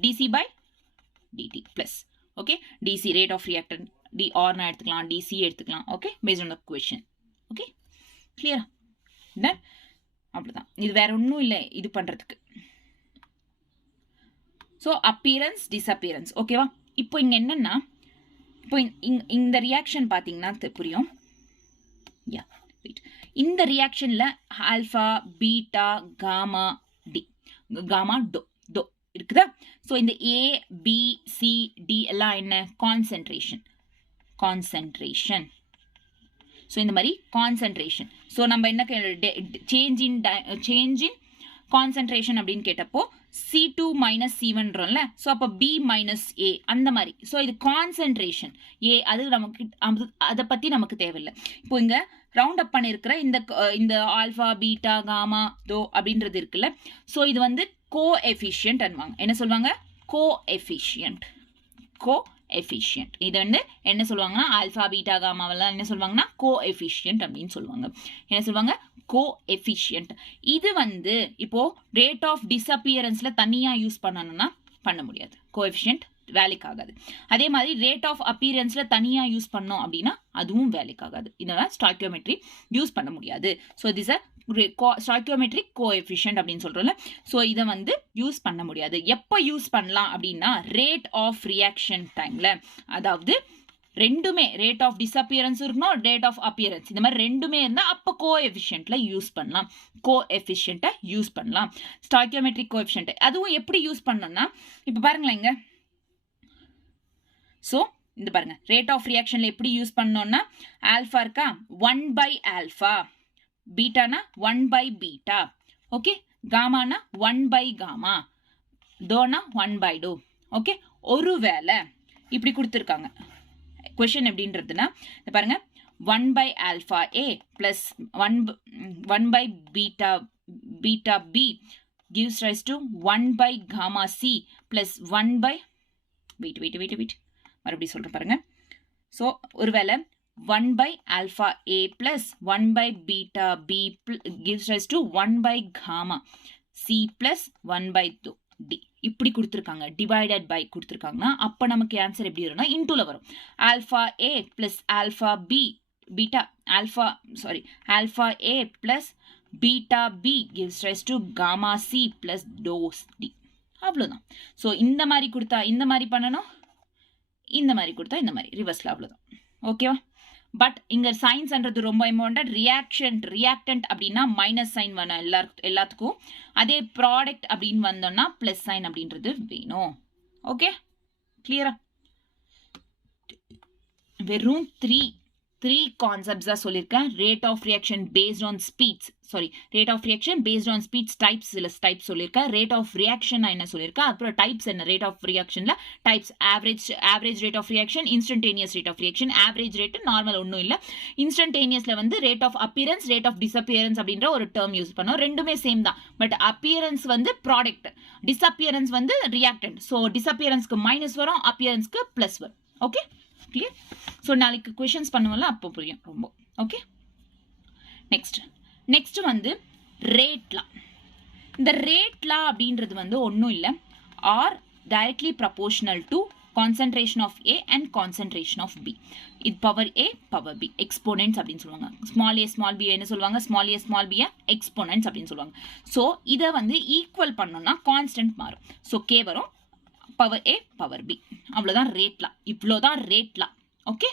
DC by dt plus. Okay, DC rate of reactant, DR நான் எடுத்துக்கலாம், DC எடுத்துக்கலாம். Okay, based on the question. Okay, கிளியரா? Ton. அவ்வளவுதான், இது வேற ஒன்றும் இல்லை இது பண்றதுக்கு. So appearance, disappearance. ஓகேவா? இப்போ இங்க என்னன்னா, இப்போ இந்த ரியாக்ஷன் பார்த்தீங்கன்னா புரியும். யா, இந்த ரியாக்ஷன்ல ஆல்பா, பீட்டா, காமா, டோ இருக்குதா? ஸோ இந்த A, B, C, D எல்லாம் என்ன? கான்சென்ட்ரேஷன். ஸோ இந்த மாதிரி கான்சென்ட்ரேஷன். ஸோ நம்ம என்ன சேஞ்ச் இன் கான்சென்ட்ரேஷன் அப்படின்னு கேட்டப்போ C2 மைனஸ் C1ன்றோம்ல. ஸோ அப்போ B மைனஸ் A அந்த மாதிரி. ஸோ இது கான்சென்ட்ரேஷன் A, அது நமக்கு அதை பற்றி நமக்கு தேவையில்லை. இப்போ இங்கே ரவுண்ட் அப் பண்ணியிருக்கிற இந்த ஆல்ஃபா, பீட்டா, காமா, டோ அப்படின்றது இருக்குல்ல. ஸோ இது வந்து கோஎஃபிஷியன்ட் அன்வாங்க. என்ன சொல்லுவாங்க? கோஎஃபிஷியன்ட். இது வந்து என்ன சொல்லுவாங்கன்னா ஆல்ஃபா, பீட்டா, காமாவெல்லாம் என்ன சொல்லுவாங்கன்னா கோஎஃபிஷியன்ட் அப்படின்னு சொல்லுவாங்க. என்ன சொல்லுவாங்க? கோஎஃபிஷியன்ட். இது வந்து இப்போ ரேட் ஆஃப் டிஸ்அப்பியரன்ஸ்ல தனியா யூஸ் பண்ணணும்னா பண்ண முடியாது, கோஎஃபிஷியன்ட் வேலைக்கு ஆகாது. அதே மாதிரி ரேட் ஆஃப் அப்பியரன்ஸ்ல தனியா யூஸ் பண்ணோம் அப்படின்னா அதுவும் வேலைக்கு ஆகாது. இதெல்லாம் ஸ்டாய்க்கியோமெட்ரி யூஸ் பண்ண முடியாது. ஸோ திஸ் ஸ்டாய்க்கியோமெட்ரிக் கோஎஃபிஷியன்ட் அப்படின்னு சொல்றோம்ல. ஸோ இதை வந்து யூஸ் பண்ண முடியாது. எப்போ யூஸ் பண்ணலாம் அப்படின்னா ரேட் ஆஃப் ரியாக்ஷன் டைம்ல, அதாவது ரெண்டுமே ரேட் ஆஃப் டிஸ்அப்பியரன்ஸ் இருக்கணும், ரேட் ஆஃப் அப்பியரன்ஸ், இந்த மாதிரி ரெண்டுமே இருந்தால் அப்போ கோஎஃபிஷியன்ட்ல யூஸ் பண்ணலாம். கோஎஃபிஷியன்ட்டை யூஸ் பண்ணலாம், ஸ்டாய்க்கியோமெட்ரிக் கோஎஃபிஷியன்ட். அதுவும் எப்படி யூஸ் பண்ணோம்னா இப்போ பாருங்களேன் இங்க. ஸோ இந்த பாருங்க, ரேட் ஆஃப் ரியாக்ஷன்ல எப்படி யூஸ் பண்ணோம்னா ஆல்ஃபா இருக்கா 1 by ஆல்ஃபா, பீட்டானா 1 by பீட்டா, ஓகே, காமானா 1 by காமா, டோனா 1 by டோ. ஓகே, ஒருவேளை இப்படி கொடுத்துருக்காங்க क्वेश्चन எப்படின்றதுன்னா பாருங்க 1 by alpha A plus 1 by beta B gives rise to 1 by gamma C plus 1 by wait மறுபடியும் சொல்றேன் பாருங்க. ஸோ ஒருவேளை 1 by alpha A plus 1 by beta B gives rise to 1 by gamma C plus 1 by D. இப்படி கொடுத்துருக்காங்க, divided by கொடுத்துருக்காங்கன்னா அப்போ நமக்கு answer எப்படி வரும்னா இன்டூல வரும். Alpha A plus alpha B beta alpha A plus beta B gives rise to gamma C plus dose D. அவ்வளோதான். So இந்த மாதிரி கொடுத்தா இந்த மாதிரி பண்ணணும், இந்த மாதிரி கொடுத்தா இந்த மாதிரி ரிவர்ஸில், அவ்வளோதான். ஓகேவா? பட் இங்கே சைன்ஸ்ன்றது ரொம்ப இம்பார்ட்டன்ட். ரியாக்டன்ட் அப்படின்னா மைனஸ் சைன் வேணும் எல்லாத்துக்கும். அதே ப்ராடக்ட் அப்படின்னு வந்தோம்னா ப்ளஸ் சைன் அப்படின்றது வேணும். ஓகே, கிளியரா? வெறும் த்ரீ கான்செப்ட்ஸ் தான் சொல்லியிருக்கேன். Rate of reaction based on speeds, rate of reaction based on speeds types, சில டைப்ஸ் சொல்லியிருக்கேன். ரேட் ஆஃப் ரியாக்ஷன் என்ன சொல்லியிருக்கேன், அப்புறம் டைப்ஸ் என்ன, ரேட் ஆஃப் ரியாக்ஷனில் types, average rate of reaction, instantaneous rate of reaction. Average rate normal ஒன்றும் இல்லை. இன்ஸ்டன்டேனியஸில் வந்து rate of appearance, rate of disappearance அப்படின்ற ஒரு டேர்ம் யூஸ் பண்ணோம். ரெண்டுமே சேம் தான். பட் அப்பியரன்ஸ் வந்து ப்ராடக்ட், டிஸ்அப்பியரன்ஸ் வந்து ரியாக்டன்ட். ஸோ டிஸ்அப்பியரன்ஸ்க்கு மைனஸ் வரும், அப்பியரன்ஸ்க்கு ப்ளஸ் வரும். Okay, clear? ஸோ நாளைக்கு கொஷின்ஸ் பண்ணுவோம்ல, அப்போ புரியும் ரொம்ப. ஓகே, நெக்ஸ்ட் வந்து ரேட்லா. இந்த ரேட்லா அப்படின்றது வந்து ஒன்றும் இல்லை, R directly proportional to concentration of A and concentration of B. இது power A power B, exponents அப்படின்னு சொல்லுவாங்க. ஸ்மால் ஏ ஸ்மால் பி என்ன சொல்லுவாங்க, small A small B exponents அப்படின்னு சொல்லுவாங்க. ஸோ இதை வந்து ஈக்குவல் பண்ணோம்னா கான்ஸ்டன்ட் மாறும். ஸோ கே வரும், பவர் ஏ பவர் பி, அவ்வளோதான் ரேட்லா. இவ்வளோதான் ரேட்லா. Okay,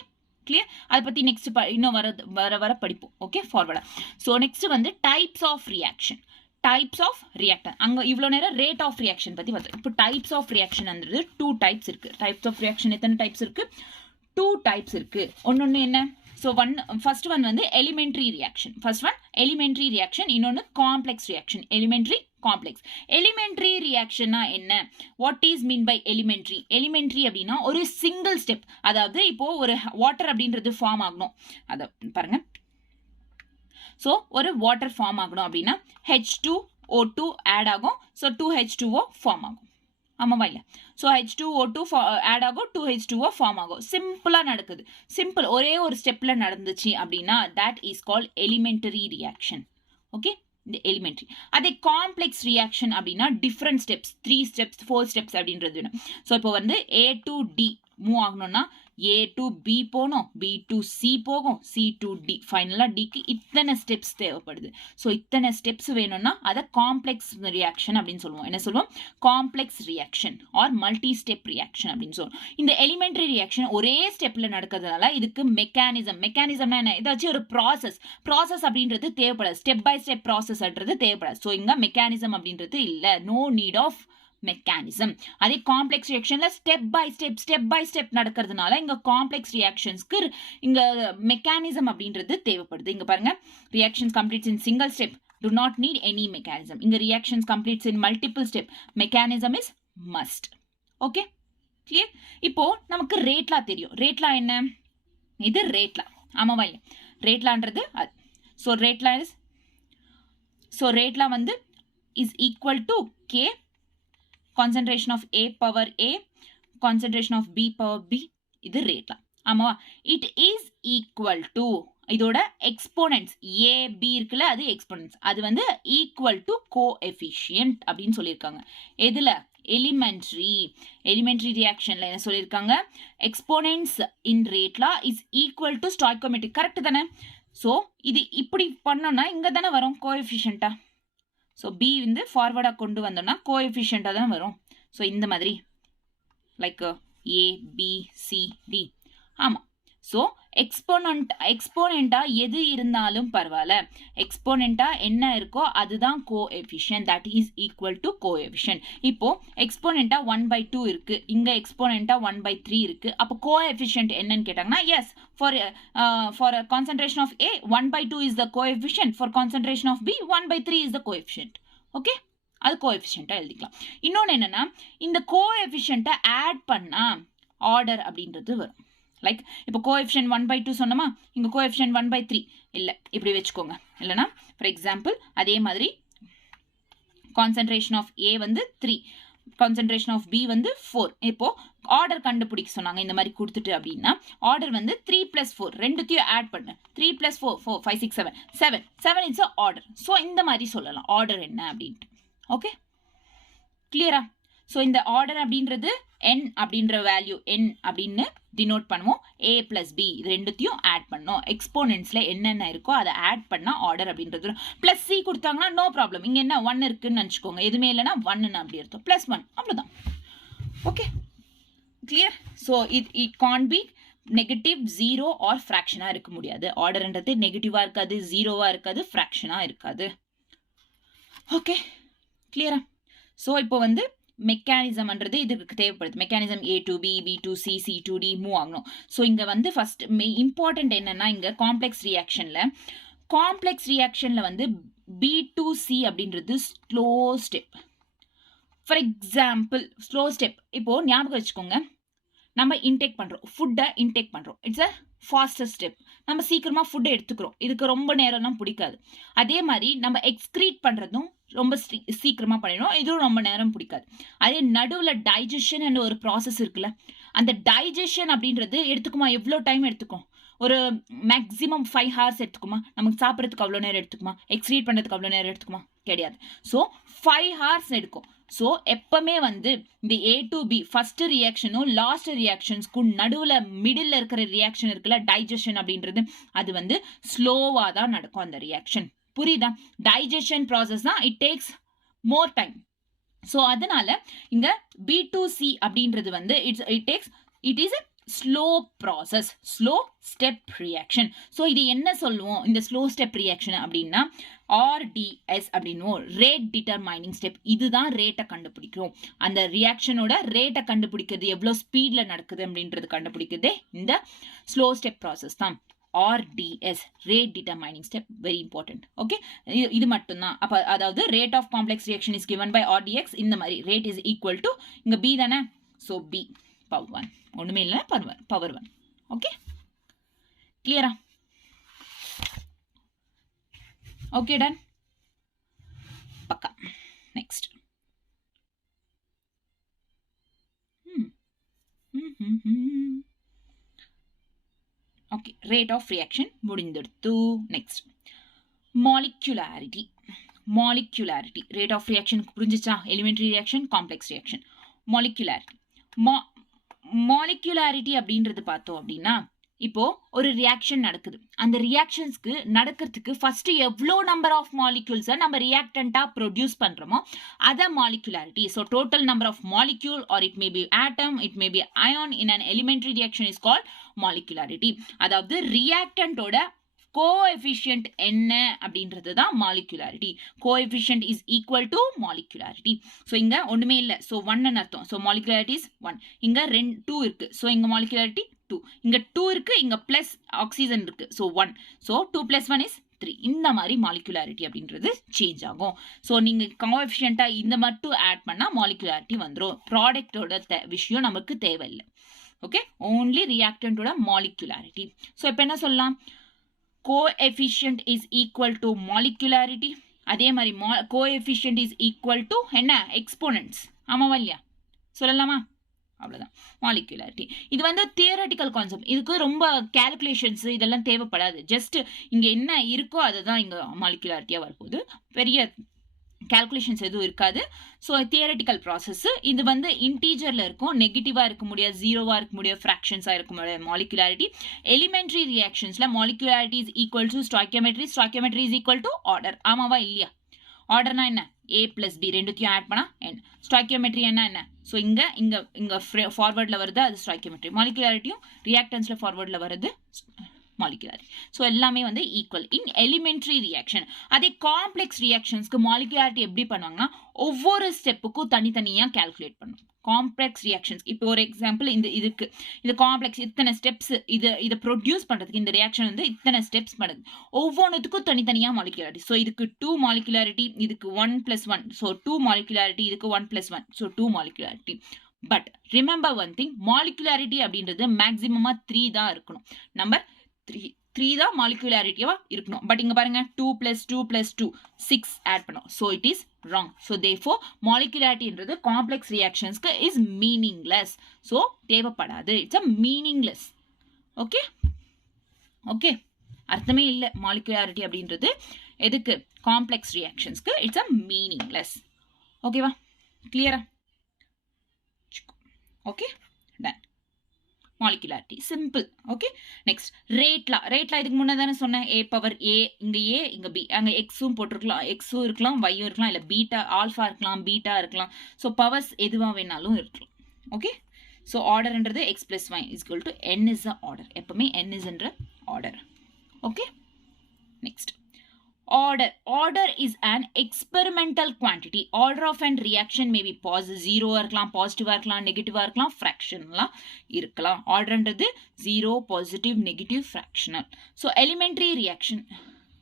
clear? அதை பற்றி நெக்ஸ்ட் இன்னும் வர படிப்போம். ஓகே, ஃபார்வர்டா. ஸோ நெக்ஸ்ட் வந்து types of reaction, types of reaction. அங்கே இவ்வளோ நேரம் ரேட் ஆஃப் ரியாக்ஷன் பற்றி பார்த்தோம். இப்போ டைப்ஸ் ஆஃப் ரியாக்ஷன்ன்றது 2 டைப்ஸ் இருக்குது. டைப்ஸ் ஆஃப் ரியாக்ஷன் எத்தனை டைப்ஸ் இருக்குது? 2 டைப்ஸ் இருக்குது. ஒன்று என்ன? ஸோ ஃபர்ஸ்ட் ஒன் வந்து elementary reaction. First one elementary reaction, இன்னொன்று complex reaction. Elementary, complex. Elementary ரியாக்ஷன்னா என்ன? What is mean by elementary? Elementary அப்படின்னா ஒரு சிங்கிள் ஸ்டெப். அதாவது இப்போ ஒரு வாட்டர் அப்படின்றது ஃபார்ம் ஆகணும், அதை பாருங்க. ஸோ ஒரு வாட்டர் ஃபார்ம் ஆகணும் அப்படின்னா H2O2 ஆட் ஆகும். ஸோ 2H2O ஃபார்ம் ஆகும். ஆமாவா இல்லை? ஸோ H2O2 ஆட் ஆகும், 2H2O ஃபார்ம் ஆகும். சிம்பிளாக நடக்குது. சிம்பிள், ஒரே ஒரு ஸ்டெப்பில் நடந்துச்சு அப்படின்னா that is called elementary reaction. Okay, இந்த எலிமெண்ட்ரி. அதே காம்ப்ளெக்ஸ் ரியாக்ஷன் அப்படின்னா டிஃப்ரெண்ட் ஸ்டெப்ஸ், 3 ஸ்டெப்ஸ் 4 ஸ்டெப்ஸ் அப்படின்றது. ஸோ இப்போ வந்து A to D மூவ் ஆகணும்னா A to B போகணும், B to C போகும், C to D, ஃபைனலாக Dக்கு இத்தனை ஸ்டெப்ஸ் தேவைப்படுது. ஸோ இத்தனை ஸ்டெப்ஸ் வேணும்னா அதை காம்ப்ளெக்ஸ் ரியாக்ஷன் அப்படின்னு சொல்லுவோம். என்ன சொல்லுவோம்? Complex reaction or multi step reaction அப்படின்னு சொல்லுவோம். இந்த எலிமெண்ட்ரி ரியாக்ஷன் ஒரே ஸ்டெப்பில் நடக்கிறதுனால இதுக்கு மெக்கானிசம்னா என்ன? ஏதாச்சும் ஒரு ப்ராசஸ் அப்படின்றது தேவைப்படாது. ஸ்டெப் பை ஸ்டெப் ப்ராசஸ்ன்றது தேவைப்படாது. ஸோ இங்கே மெக்கானிசம் அப்படின்றது இல்லை, நோ நீட் ஆஃப் மெக்கானிசம். அதே காம்ப்ளெக்ஸ் ரியாக்ஷன்ல ஸ்டெப் பை ஸ்டெப் நடக்கிறதுனால இங்க காம்ப்ளெக்ஸ் ரியாக்ஷன்ஸ்க்கு இங்க மெக்கானிசம் அப்படின்றது தேவைப்படுது. இங்க பாருங்க, reactions completes in single step, do not need any mechanism. இங்க reactions completes in multiple step, mechanism is must. Okay, clear? இப்போ நமக்கு ரேட்லா தெரியும். ரேட்லா என்ன? இது ரேட்லா, ஆமாவா இல்லையா? ரேட்லான்றது அது. ஸோ ரேட்லா வந்து is equal to K concentration of A power A, concentration of B power B. இது ரேட்லா, ஆமாவா? it is equal to, இதோட எக்ஸ்போனன்ட்ஸ் A B இருக்குல்ல, அது எக்ஸ்போனன்ட்ஸ், அது வந்து ஈக்குவல் டு கோஎஃபிஷியன்ட் அப்படின்னு சொல்லியிருக்காங்க. எதுல? எலிமெண்ட்ரி ரியாக்ஷன்ல என்ன சொல்லியிருக்காங்க? எக்ஸ்போனன்ட்ஸ் இன் ரேட்லா is equal to stoichiometric. Correct தானே? ஸோ இது இப்படி பண்ணோம்னா இங்க தானே வரும் கோஎஃபிஷியன்ட்டா. ஸோ பி வந்து ஃபார்வர்டாக கொண்டு வந்தோம்னா கோஎஃபிஷியண்ட்டாக தான் வரும். ஸோ இந்த மாதிரி like A B C D. ஆமாம். ஸோ எக்ஸ்போனண்ட்டாக எது இருந்தாலும் பரவாயில்ல, எக்ஸ்போனண்ட்டாக என்ன இருக்கோ அதுதான் coefficient, that is equal to coefficient. இப்போ எக்ஸ்போனண்ட்டாக 1/2 இருக்கு, இங்கே எக்ஸ்போனண்ட்டாக 1/3 இருக்கு. அப்போ கோஎஃபிஷியன்ட் என்னன்னு கேட்டாங்கன்னா, S, for a concentration of A 1/2 is the coefficient, for concentration of B 1/3 is the coefficient. Okay, அது கோஎஃபிஷியண்ட்டாக எழுதிக்கலாம். இன்னொன்று என்னன்னா, இந்த கோஎஃபிஷியண்ட்டை ஆட் பண்ணா ஆர்டர் அப்படின்றது வரும். லைக் இப்போ கோஎஃபிஷியன்ட் 1/2 சொன்னோமா, இங்கே கோஎஃபிஷியன்ட் 1/3 இல்லை, இப்படி வச்சுக்கோங்க. இல்லைனா ஃபார் எக்ஸாம்பிள் அதே மாதிரி கான்சன்ட்ரேஷன் ஆஃப் A வந்து 3, கான்சென்ட்ரேஷன் ஆஃப் பி வந்து 4. இப்போ ஆர்டர் கண்டுபிடிக்க சொன்னாங்க இந்த மாதிரி கொடுத்துட்டு அப்படின்னா ஆர்டர் வந்து 3 + 4 ரெண்டுத்தையும் ஆட் பண்ணு. 3 + 4 4 5 6 7 7 இட்ஸ் அ ஆர்டர். ஸோ இந்த மாதிரி சொல்லலாம் ஆர்டர் என்ன அப்படின்ட்டு. ஓகே, கிளியரா? ஸோ இந்த ஆர்டர் அப்படின்றது n அப்படின்ற வேல்யூ n அப்படின்னு டினோட் பண்ணுவோம். a + b இது ரெண்டுத்தையும் ஆட் பண்ணோம். எக்ஸ்போனன்ட்ஸ்ல என்னென்ன இருக்கோ அதை ஆட் பண்ணா ஆர்டர் அப்படின்றது. ப்ளஸ் c கொடுத்தாங்கன்னா நோ ப்ராப்ளம். இங்க என்ன 1 இருக்குன்னு நினச்சிக்கோங்க. எதுவுமே இல்லைன்னா 1 அப்படி இருக்கும். +1 அவ்வளோதான். Okay, clear? So it can be negative, 0 or ஃப்ராக்ஷனாக இருக்க முடியாது. ஆர்டர்ன்றது நெகட்டிவாக இருக்காது, 0வாக இருக்காது, ஃப்ராக்ஷனாக இருக்காது. ஓகே, கிளியரா? ஸோ இப்போ வந்து மெக்கானிசம்ன்றது இதுக்கு தேவைப்படுது. Mechanism A to B, B to C, C to D move ஆகணும். ஸோ இங்கே வந்து ஃபர்ஸ்ட் இம்பார்ட்டன்ட் என்னன்னா இங்கே காம்ப்ளெக்ஸ் ரியாக்ஷனில் வந்து B to C அப்படின்றது slow step. For example slow step இப்போ ஞாபகம் வச்சுக்கோங்க, நம்ம இன்டேக் பண்ணுறோம், ஃபுட்டை இன்டேக் பண்ணுறோம். It's a fastest step. நம்ம சீக்கிரமாக ஃபுட்டை எடுத்துக்கிறோம், இதுக்கு ரொம்ப நேரம்லாம் பிடிக்காது. அதே மாதிரி நம்ம எக்ஸ்க்ரீட் பண்ணுறதும் ரொம்ப சீக்கிரமாக பண்ணிடும், இதுவும் ரொம்ப நேரம் பிடிக்காது. அதே நடுவில் டைஜஷன் ஒரு ப்ராசஸ் இருக்குல்ல, அந்த டைஜஷன் அப்படின்றது எடுத்துக்குமா? எவ்வளோ டைம் எடுத்துக்கும்? ஒரு மேக்ஸிமம் 5 hours எடுத்துக்குமா? நமக்கு சாப்பிட்றதுக்கு அவ்வளோ நேரம் எடுத்துக்குமா? எக்ஸ்க்ரீட் பண்ணுறதுக்கு அவ்வளோ நேரம் எடுத்துக்குமா? கிடையாது. ஸோ 5 hours எடுக்கும். ஸோ எப்பவுமே வந்து இந்த A to B ஃபர்ஸ்ட் ரியாக்ஷனும் லாஸ்ட் ரியாக்ஷன்ஸ்க்கும் நடுவில் மிடில் இருக்கிற ரியாக்ஷன் இருக்குல்ல, டைஜஷன் அப்படின்றது, அது வந்து ஸ்லோவாக தான் நடக்கும் அந்த ரியாக்ஷன். புரியுதா? டைஜஷன் ப்ராசஸ் தான் it takes more time. So அதனால இங்க B to C அப்படின்றது வந்து it is slow process, slow step reaction. So இது என்ன சொல்லுவோம் இந்த ஸ்லோ ஸ்டெப் ரியாக்ஷன் அப்படின்னா RDS அப்படின்னுவோம், ரேட் டிட்டர்மைனிங் ஸ்டெப். இதுதான் ரேட்டை கண்டுபிடிக்கும். அந்த ரியாக்ஷனோட ரேட்டை கண்டுபிடிக்கிறது, எவ்வளோ ஸ்பீடில் நடக்குது அப்படின்றது கண்டுபிடிக்கிறதே இந்த ஸ்லோ ஸ்டெப் ப்ராசஸ் தான். RDS, rate determining step, very important. Okay, இது மட்டும்தான். அப்போ அதாவது rate of complex reaction is given by RDX. இந்த மாதிரி ரேட் இஸ் ஈக்குவல் டு இங்கே B தானே, ஸோ B பவர் 1, ஒன்றுமே இல்லை, பவர் 1. ஓகே, கிளியரா? ஓகே, டன், பக்கா. Next okay, rate of reaction முடிந்துடுத்து. Next molecularity. Rate of reaction புரிஞ்சிச்சா? Elementary reaction, complex reaction. Molecularity அப்படின்றது பார்த்தோம் அப்படின்னா, இப்போ ஒரு ரியாக்ஷன் நடக்குது. அந்த ரியாக்ஷன்ஸ்க்கு நடக்கிறதுக்கு ஃபர்ஸ்ட் எவ்வளோ நம்பர் ஆஃப் மாலிக்யூல்ஸை நம்ம ரியாக்டண்டா ப்ரொடியூஸ் பண்றோமோ அதை molecularity. So total number of molecule or it may be atom, it may be ion in an elementary reaction is called molecularity. அதாவது ரியாக்டண்டோட கோஎஃபிஷியன்ட் என்ன அப்படின்றது தான் molecularity. Coefficient is equal to molecularity. So இங்க ஒண்ணுமே இல்லை, ஸோ 1 அர்த்தம். So molecularity is 1. இங்க 2 இருக்கு, ஸோ இங்க மாலிகுலாரிட்டி 2. இங்க 2 இருக்கு, இங்க பிளஸ் ஆக்சிஜன் இருக்கு, ஸோ 1. ஸோ 2 + 1 = 3. இந்த மாதிரி மாலிகுலாரிட்டி அப்படின்றது சேஞ்ச் ஆகும். ஸோ நீங்க கோஎஃபிஷியன்ட்டா இந்த மட்டும் ஆட் பண்ணா மாலிகுலாரிட்டி வந்துடும். ப்ராடக்டோட விஷயம் நமக்கு தேவையில்லை. ஓகே, ஓன்லி ரியாக்டன்டோட மாலிகுலாரிட்டி. ஸோ இப்போ என்ன சொல்லலாம்? Coefficient is equal to molecularity. அதே மாதிரி கோஎஃபிஷியன்ட் இஸ் ஈக்குவல் டு என்ன? எக்ஸ்போனன்ட்ஸ். ஆமாவா இல்லையா? சொல்லலாமா? அவ்வளோதான் மாலிகுலாரிட்டி. இது வந்து தியரட்டிக்கல் கான்செப்ட். இதுக்கு ரொம்ப கால்குலேஷன்ஸ் இதெல்லாம் தேவைப்படாது. ஜஸ்ட் இங்கே என்ன இருக்கோ அதை தான் இங்கே மாலிகுலாரிட்டியாக வரப்போகுது. பெரிய கால்குலேஷன்ஸ் எதுவும் இருக்காது. So theoretical process. இது வந்து இன்டீஜரில் இருக்கும், நெகட்டிவாக இருக்க முடியாது, 0வாக இருக்க முடியாது, ஃப்ராக்ஷன்ஸாக இருக்க முடியாது. மாலிகுலாரிட்டி எலிமெண்ட்ரி ரியாக்ஷன்ஸில் molecularity is equal to stoichiometry, stoichiometry is equal to order. ஆமாவா இல்லையா? ஆர்டர்னா என்ன? A + B ரெண்டுத்தையும் ஆட் பண்ணா n. ஸ்டாய்க்கியோமெட்ரி என்ன? ஸோ இங்கே ஃபார்வர்டில் வருது, அது ஸ்டாய்க்கியோமெட்ரி. மாலிகுலாரிட்டியும் ரியாக்டன்ஸில் ஃபார்வர்டில் வருது, மாலிகுலாரிட்டி. ஸோ எல்லாமே வந்து ஈக்குவல் இன் எலிமெண்ட்ரி ரியாக்ஷன். அதே காம்ப்ளெக்ஸ் ரியாக்ஷன்ஸ்க்கு மாலிகுலாரிட்டி எப்படி பண்ணுவாங்கன்னா ஒவ்வொரு ஸ்டெப்புக்கும் தனித்தனியாக கால்குலேட் பண்ணும். காம்ப்ளெக்ஸ் ரியாக்ஷன்ஸ் இப்போ ஒரு எக்ஸாம்பிள் இதுக்கு இது காம்ப்ளெக்ஸ் இத்தனை ஸ்டெப்ஸ், இதை ப்ரொடியூஸ் பண்ணுறதுக்கு இந்த ரியாக்ஷன் வந்து இத்தனை ஸ்டெப்ஸ் பண்ணுது. ஒவ்வொன்றுத்துக்கும் தனித்தனியாக மாலிகுலாரிட்டி. ஸோ இதுக்கு 2 மாலிகுலாரிட்டி, இதுக்கு 1 + 1, ஸோ 2 மாலிகுலாரிட்டி, இதுக்கு 1 + 1, so 2 molecularity. But remember one thing, molecularity அப்படின்றது மேக்ஸிமமாக 3 தான் இருக்கணும். நம்பர் 3 தான் மாலிகுலாரிட்டியாக இருக்கணும். பட் இங்கே பாருங்க 2 + 2 + 2 6 ஆட் பண்ணோம். So it is wrong. So therefore molecularity என்றது complex reactions க்கு is meaningless. So தேவைப்படாது. It's a meaningless. Okay? Okay. அர்த்தமே இல்ல molecularity அப்படின்றது எதுக்கு complex reactions க்கு it's a meaningless. ஓகேவா? கிளியரா? Okay? Done. molecularity simple. Okay, next rate law இதுக்கு முன்ன தானே சொன்னேன் a power a இங்க a இங்க b அங்க x உம் போட்டுருக்கலாம் x உம் இருக்கலாம் y உம் இருக்கலாம் இல்ல பீட்டா ஆல்பா இருக்கலாம் பீட்டா இருக்கலாம் சோ பவர்ஸ் எதுவா வேணாலும் இருக்கலாம். ஓகே, சோ ஆர்டர்ன்றது x plus y is equal to n is the order. எப்பவுமே n is என்ற order. Okay, next order is an experimental quantity. Order of an reaction may be zero இருக்கலாம் பாசிட்டிவா இருக்கலாம் நெகட்டிவா இருக்கலாம் ஃபிராக்ஷனலா இருக்கலாம். ஆர்டர்ன்றது 0 positive negative fractional. so elementary reaction,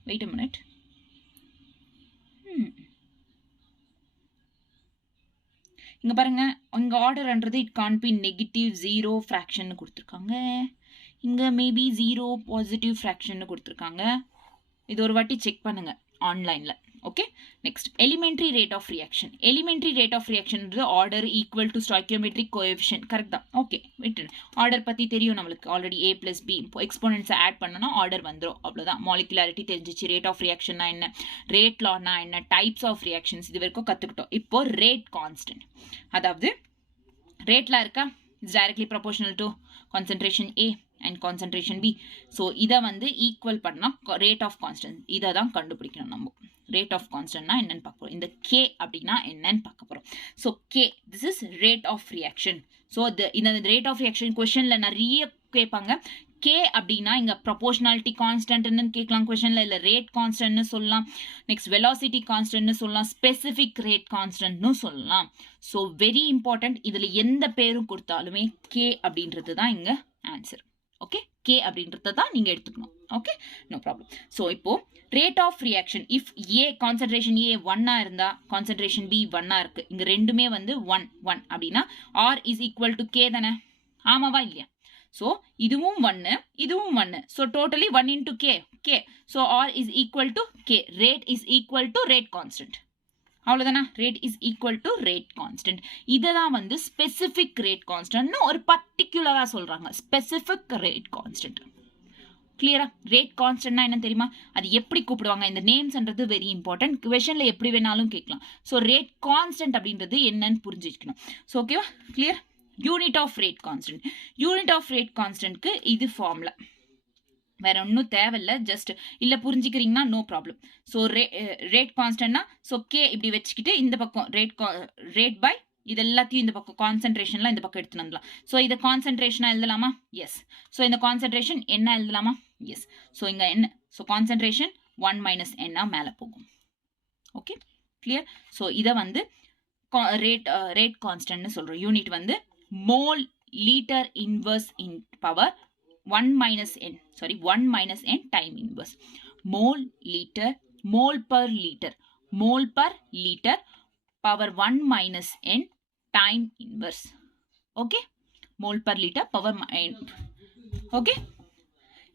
wait a minute, இங்க பாருங்க, இங்க ஆர்டர்ன்றது it can't be negative 0 fraction கொடுத்திருக்காங்க, இங்க மேபி 0 பாசிட்டிவ் ஃபிராக்ஷன் கொடுத்திருக்காங்க. இது ஒரு வாட்டி செக் பண்ணுங்க ஆன்லைன்ல. Okay, next elementary rate of reaction. Elementary rate of ரியாக்ஷன்ன்றது order equal to stoichiometric coefficient. Correct தான். ஓகே, விட்டுரு. ஆர்டர் பத்தி தெரியும் நம்மளுக்கு already a plus b exponents add பண்ணனா ஆர்டர் வந்துரும். அவ்வளவுதான். மாலிகுலாரிட்டி தெரிஞ்சிச்சு. ரேட் ஆஃப் ரியாக்ஷன்னா என்ன, ரேட் லானா என்ன, டைப்ஸ் ஆஃப் ரியாக்ஷன்ஸ் இது வரைக்கும் கத்துக்கிட்டோம். இப்போ ரேட் கான்ஸ்டன்ட், அதாவது ரேட்ல இருக்கா, it's directly proportional to concentration a and concentration b. so இத வந்து ஈக்குவல் பண்ணா ரேட் ஆஃப் கான்ஸ்டன்ட் இத தான் கண்டுபிடிக்கணும். நம்ம ரேட் ஆஃப் கான்ஸ்டன்ட்னா என்னன்னு பார்க்க போறோம். இந்த k அப்படினா என்னன்னு பார்க்க போறோம். so k, this is rate of reaction. so இந்த ரேட் ஆஃப் ரியாக்ஷன் क्वेश्चनல நிறைய கேட்பாங்க. k அப்படினா இங்க proportionality constant ன்னு கேட்கலாம் क्वेश्चनல, இல்ல ரேட் கான்ஸ்டன்ட்னு சொல்லலாம், நெக்ஸ்ட் velocity கான்ஸ்டன்ட்னு சொல்லலாம், ஸ்பெசிபிக் ரேட் கான்ஸ்டன்ட்னு சொல்லலாம். so very important, இதுல எந்த பேரும் கொடுத்தாலுமே k அப்படின்றது தான் இங்க ஆன்சர். ஓகே, k அப்படின்றத தான் நீங்க எடுத்துக்கணும். Okay, no problem. சோ இப்போ rate of reaction if a concentration a 1 இருந்தா கான்சன்ட்ரேஷன் b 1 இருக்கு, இங்க ரெண்டுமே வந்து 1 1 அப்படினா r is equal to k தானே, ஆமாவா இல்லையா? சோ இதுவும் 1 இதுவும் 1, so totally 1 into k k, so r is equal to k, rate is equal to rate constant. அவ்வளவுதானா? Rate is equal to rate constant. இததான் வந்து ஸ்பெசிபிக் ரேட் கான்ஸ்டன்ட்னு ஒரு பர்டிகுலரா சொல்றாங்க. Specific rate constant. கிளியரா? ரேட் கான்ஸ்டன்ட்னா என்ன தெரியுமா? அது எப்படி கூப்பிடுவாங்க, இந்த நேம்ஸ்ன்றது வெரி இம்பார்ட்டன்ட். क्वेश्चनல எப்படி வேணாலும் கேட்கலாம். சோ ரேட் கான்ஸ்டன்ட் அப்படின்றது என்னன்னு புரிஞ்சுக்கணும். சோ ஓகேவா? Clear? Unit of rate constant. Unit of rate கான்ஸ்டன்ட்க்கு இது ஃபார்முலா. வேற ஒன்றும் தேவையில்ல, ஜஸ்ட் இல்லை புரிஞ்சுக்கிறீங்கன்னா நோ ப்ராப்ளம். ஸோ ரேட் கான்ஸ்டன்ட்னா ஸோ கே இப்படி வச்சுக்கிட்டு இந்த பக்கம் ரேட் பை இது எல்லாத்தையும் இந்த பக்கம் கான்சன்ட்ரேஷன்லாம் இந்த பக்கம் எடுத்துன்னு வந்துடலாம். ஸோ இதை கான்சன்ட்ரேஷனாக எழுதலாமா? எஸ். ஸோ இந்த கான்சன்ட்ரேஷன் என்ன எழுதலாமா? எஸ். ஸோ இங்கே என்ன, ஸோ கான்சன்ட்ரேஷன் 1 மைனஸ் என்ன மேலே போகும். Okay, clear? ஸோ இதை வந்து ரேட் கான்ஸ்டன்ட்னு சொல்கிறோம். யூனிட் வந்து மோல் லீட்டர் இன்வர்ஸ் இன் power 1 minus n, sorry 1 minus n time inverse. Mole liter, mole per liter, mole per liter power 1 minus n time inverse. Okay, mole per liter power n. Okay,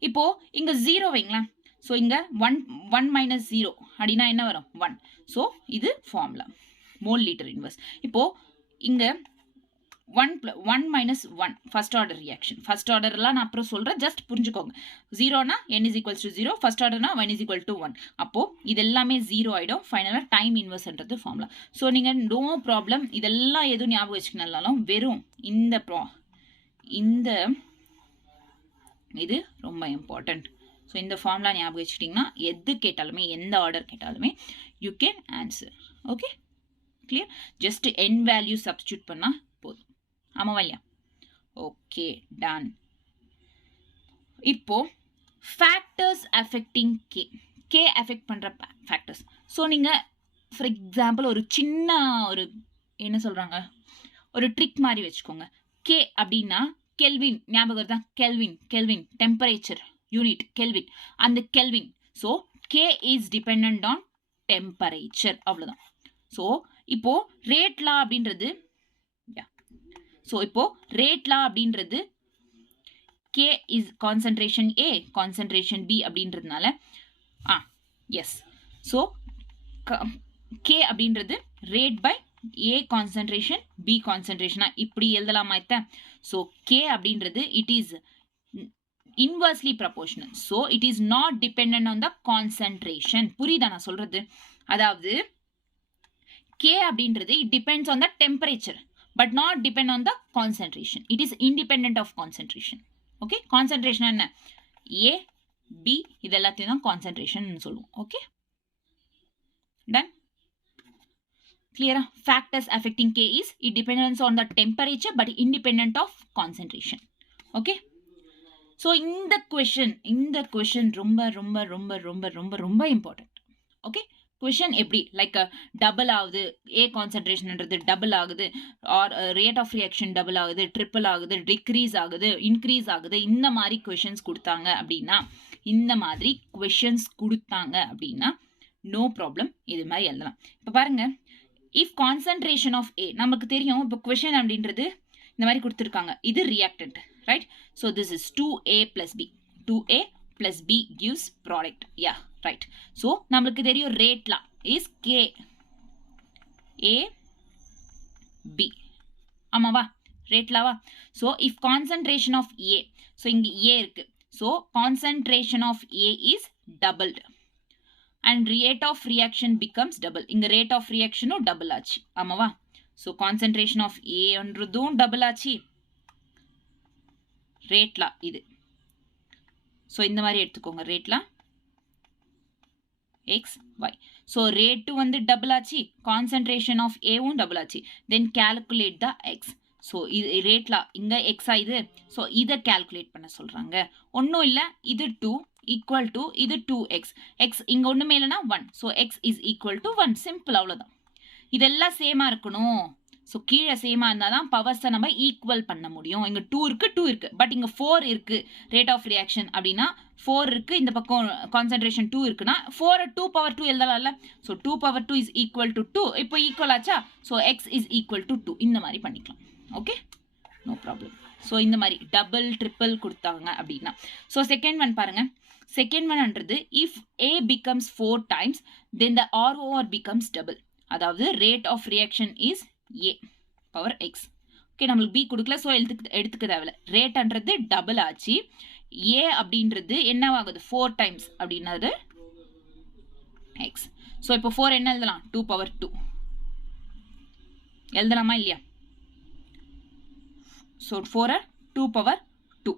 இப்போ இங்க 0 வைங்களா. so இங்க 1 minus 0 அப்படினா என்ன வரும்? 1. so இது formula mole liter inverse. இப்போ இங்க 1 minus 1 first order reaction. first order எல்லாம் நான் அப்புறம் சொல்றேன், ஜஸ்ட் புரிஞ்சுக்கோங்க. 0னா n is equals to 0, first orderனா 1 is equal to 1. அப்போ இதெல்லாமே 0 ஆயிடும். ஃபைனலா டைம் இன்வர்ஸ்ன்றது ஃபார்முலா. ஸோ நீங்க நோ ப்ராப்ளம், இதெல்லாம் எதுவும் ஞாபகம் வச்சுக்கனாலும் வெறும் இந்த இது ரொம்ப இம்பார்ட்டன்ட். ஸோ இந்த ஃபார்முலா ஞாபகம் வச்சுக்கிட்டிங்கன்னா எது கேட்டாலுமே எந்த ஆர்டர் கேட்டாலுமே you can answer. Okay, clear? Just n value substitute பண்ணா போதும். ஆமாவா இல்லையா? Okay, done. இப்போ ஃபேக்டர்ஸ் அஃபெக்டிங் கே அஃபெக்ட் பண்ற ஃபேக்டர்ஸ். ஸோ நீங்க ஃபார் எக்ஸாம்பிள் ஒரு சின்ன ஒரு என்ன சொல்றாங்க ஒரு ட்ரிக் மாதிரி வச்சுக்கோங்க. கே அப்படின்னா கெல்வின், ஞாபகம் வருதா? கெல்வின் டெம்பரேச்சர் யூனிட் கெல்வின், அந்த kelvin. So K is depend on temperature, அவ்வளோதான். ஸோ இப்போ ரேட் லா அப்படின்றது K is concentration A, concentration B அப்படின்றதுனால எஸ். ஸோ K அப்படின்றது rate by A concentration B concentration இப்படி எழுதலாமா இத்த? So K அப்படின்றது it is inversely proportional. So it is not dependent on the concentration. புரியுதா நான் சொல்றது? அதாவது K அப்படின்றது it depends on the temperature but not depend on the concentration. It is independent of concentration. Okay? Concentration என்ன? A, B இது எல்லாத்தையும் தான் concentration சொல்லுவோம். Okay? Done? Clear? Factors affecting K is it depends on the temperature but independent of concentration. Okay? So இந்த question ரொம்ப ரொம்ப ரொம்ப ரொம்ப ரொம்ப ரொம்ப important. Okay? Question எப்படி லைக் டபுள் ஆகுது A கான்சன்ட்ரேஷன்ன்றது டபுள் ஆகுது or rate of reaction double ஆகுது ட்ரிபிள் ஆகுது டிக்ரீஸ் ஆகுது இன்க்ரீஸ் ஆகுது இந்த மாதிரி கொஷின்ஸ் கொடுத்தாங்க அப்படின்னா நோ ப்ராப்ளம் இது மாதிரி எழுதலாம். இப்போ பாருங்க இஃப் கான்சன்ட்ரேஷன் ஆஃப் A நமக்கு தெரியும். இப்போ கொஷின் அப்படின்றது இந்த மாதிரி கொடுத்துருக்காங்க. இது reactant right. So this is 2A plus B. 2A plus B gives product. Yeah, right. So நம்மளுக்கு தெரியும் rate law is K A B. ஆமாவா rate law. So if concentration of A, so இங்க A இருக்கு. So concentration of A is doubled and rate of reaction becomes double. இங்க rate of reaction double ஆச்சு. ஆமாவா. So concentration of A என்றதும் double ஆச்சு. rate law இது. So இந்த மாதிரி எடுத்துக்கோங்க rate law x y. So rate வந்து double ஆச்சு, concentration of A வும் double ஆச்சு. Then calculate the x. So இது rate law இங்க x ஆயுது. So இதை calculate பண்ண சொல்றாங்க. ஒன்னும் இல்ல இது 2 equal to இது 2x. x இங்க ஒண்ணுமே இல்லைனா 1. So x is equal to 1. Simple அவ்வளவுதான். இதெல்லாம் சேமா இருக்கணும். ஸோ கீழே சேமாக இருந்தால் தான் பவர்ஸை நம்ம ஈக்குவல் பண்ண முடியும். இங்கே 2 இருக்கு பட் இங்கே 4 இருக்கு ரேட் ஆஃப் ரியாக்ஷன் அப்படின்னா 4 இருக்கு. இந்த பக்கம் கான்சன்ட்ரேஷன் 2 இருக்குன்னா 4 2 பவர் 2 எழுதலாம்ல. So 2 power 2 is equal to 2. இப்போ ஈக்குவல் ஆச்சா. So x is equal to 2 இந்த மாதிரி பண்ணிக்கலாம். Okay no problem. ஸோ இந்த மாதிரி டபுள் ட்ரிபிள் கொடுத்தாங்க அப்படின்னா. ஸோ செகண்ட் ஒன் பாருங்க. செகண்ட் ஒன்ன்றது if A becomes 4 times then the ROR becomes double. அதாவது rate of reaction is A power x. Okay நம்மளுக்கு B கொடுக்கல. ஸோ எடுத்துக்க தேவையில்ல. ரேட்ன்றது டபுள் ஆச்சு. A அப்படின்றது என்னவாகுது 4 டைம்ஸ் அப்படின்னது x. ஸோ இப்போ 4 என்ன எழுதலாம் 2 பவர் 2 எழுதலாமா இல்லையா. So 4 2 power 2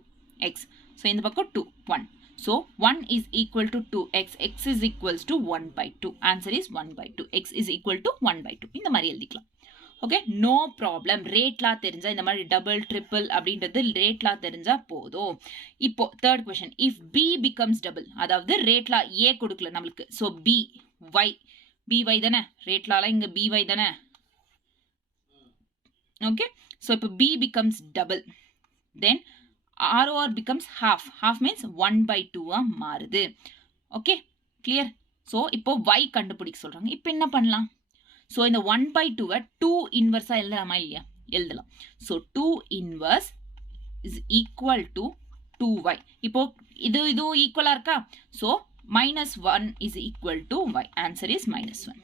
x. ஸோ இந்த பக்கம் 2 1. So 1 is equal to 2x. x is equals to 1 by 2. Answer is 1 by 2. x is equal to 1 by 2. இந்த மாதிரி எழுதிக்கலாம். Okay no problem. ரேட்லாம் தெரிஞ்சா இந்த மாதிரி டபுள் ட்ரிபிள் அப்படின்றது ரேட்லாம் தெரிஞ்சா போதும். இப்போ third question if B becomes double, அதாவது ரேட்லா A கொடுக்கல நம்மளுக்கு. ஸோ BY தானே ரேட்லால இங்க BY தானே. ஓகே ஸோ இப்போ B becomes double then ROR becomes half. Half means 1 by 2 மாறுது. Okay clear. ஸோ இப்போ Y கண்டுபிடிக்க சொல்றாங்க. இப்போ என்ன பண்ணலாம். ஸோ இந்த 1 by 2 2 இன்வர்ஸாக எழுதலாமா இல்லையா எழுதலாம். So 2 inverse is equal to 2y. இப்போ இதுவும் ஈக்குவலாக இருக்கா. So -1 is equal to y. Answer is -1.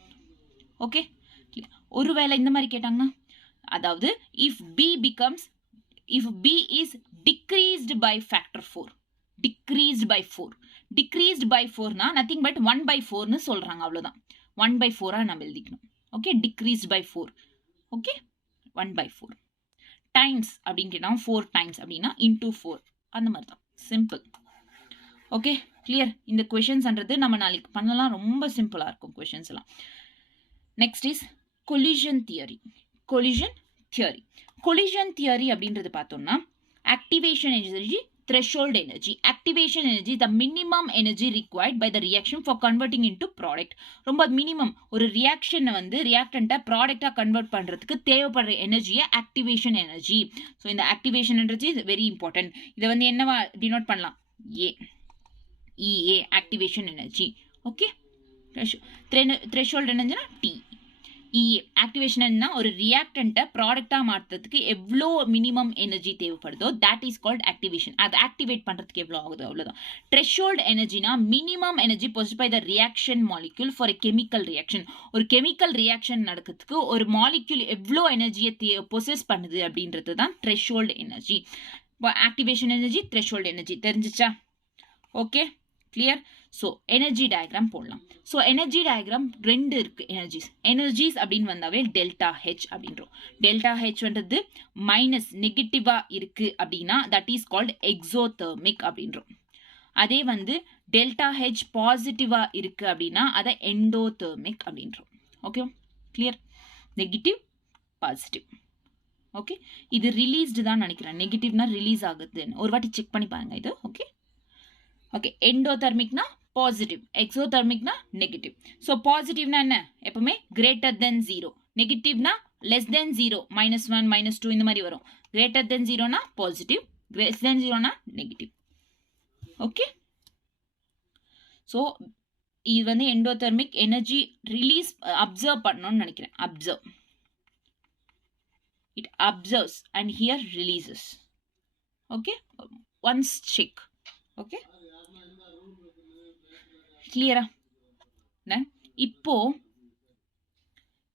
Okay ஒருவேளை இந்த மாதிரி கேட்டாங்கன்னா அதாவது if B is decreased by factor 4. Decreased by 4. Decreased by 4 னா nothing but 1 by 4 னு சொல்றாங்க அவ்வளவுதான். 1 by 4 நம்ம எழுதிக்கணும். Okay decreased by 4. Okay 1 by 4 times அப்படின்னு கேட்டா 4 டைம்ஸ் அப்படின்னா into 4 அந்த மாதிரி தான். சிம்பிள். Okay clear. இந்த கொஷின்ஸ்ன்றது நம்ம நாளைக்கு பண்ணலாம். ரொம்ப சிம்பிளா இருக்கும் கொஷின்ஸ் எல்லாம். Next is collision theory. Collision theory அப்படின்றது பார்த்தோம்னா activation energy, threshold energy. Activation energy the minimum energy required by the reaction for converting into product. ரொம்ப மினிமம் ஒரு ரியாக்ஷனை வந்து ரியாக்டண்ட்டை ப்ராடக்டாக கன்வெர்ட் பண்ணுறதுக்கு தேவைப்படுற எனர்ஜியை ஆக்டிவேஷன் எனர்ஜி. ஸோ இந்த activation energy is very important. இதை வந்து என்னவா டினோட் பண்ணலாம் EA activation energy. Okay threshold எனர்ஜினா T. EA ஆக்டிவேஷன்னா ஒரு ரியாக்டண்ட்டை ப்ராடக்டாக மாற்றுறதுக்கு எவ்வளோ மினிமம் எனர்ஜி தேவைப்படுதோ தட் இஸ் கால்ட் ஆக்டிவேஷன். அதை ஆக்டிவேட் பண்ணுறதுக்கு எவ்வளோ ஆகுது அவ்வளோதான். த்ரெஷோல்ட் எனர்ஜினா minimum energy possessed by the reaction molecule for a chemical reaction. ஒரு கெமிக்கல் ரியாக்ஷன் நடக்கிறதுக்கு ஒரு மாலிக்யூல் எவ்வளோ எனர்ஜியை பொசஸ் பண்ணுது அப்படின்றது தான் threshold energy. Activation energy, threshold energy தெரிஞ்சிச்சா? Okay, clear. So energy diagram போடலாம். ஸோ எனர்ஜி டயக்ராம் ரெண்டு இருக்கு. எனர்ஜிஸ் அப்படின்னு வந்தாவே டெல்டா ஹெச் அப்படின்றோம். டெல்டா ஹெச் வந்து மைனஸ் நெகட்டிவா இருக்கு அப்படின்னா தட் இஸ் கால்ட் எக்ஸோதெர்மிக் அப்படின்றோம். அதே வந்து டெல்டா ஹெச் பாசிட்டிவா இருக்கு அப்படின்னா அதை எண்டோதெர்மிக் அப்படின்றோம். Okay, clear. Negative, positive. Okay, இது ரிலீஸ்டு தான் நினைக்கிறேன். நெகட்டிவ்னா ரிலீஸ் ஆகுதுன்னு ஒரு வாட்டி செக் பண்ணி பாருங்க இது. ஓகே ஓகே, எண்டோதெர்மிக்னா பாசிட்டிவ், எக்ஸோதெர்மிக்னா நெகட்டிவ். ஸோ பாசிட்டிவ்னா என்ன? எப்பவுமே கிரேட்டர் தென் 0. நெகட்டிவ்னா லெஸ் தென் 0, -1 -2 இந்த மாதிரி வரும். கிரேட்டர் தென் 0னா பாசிட்டிவ், லெஸ் தென் 0னா நெகட்டிவ். ஓகே, ஸோ இது வந்து எண்டோதெர்மிக் எனர்ஜி ரிலீஸ் அப்சர்வ் பண்ணணும்னு நினைக்கிறேன். Observe, it observes and here releases. Okay, once check. Okay, கிளியரா? இப்போ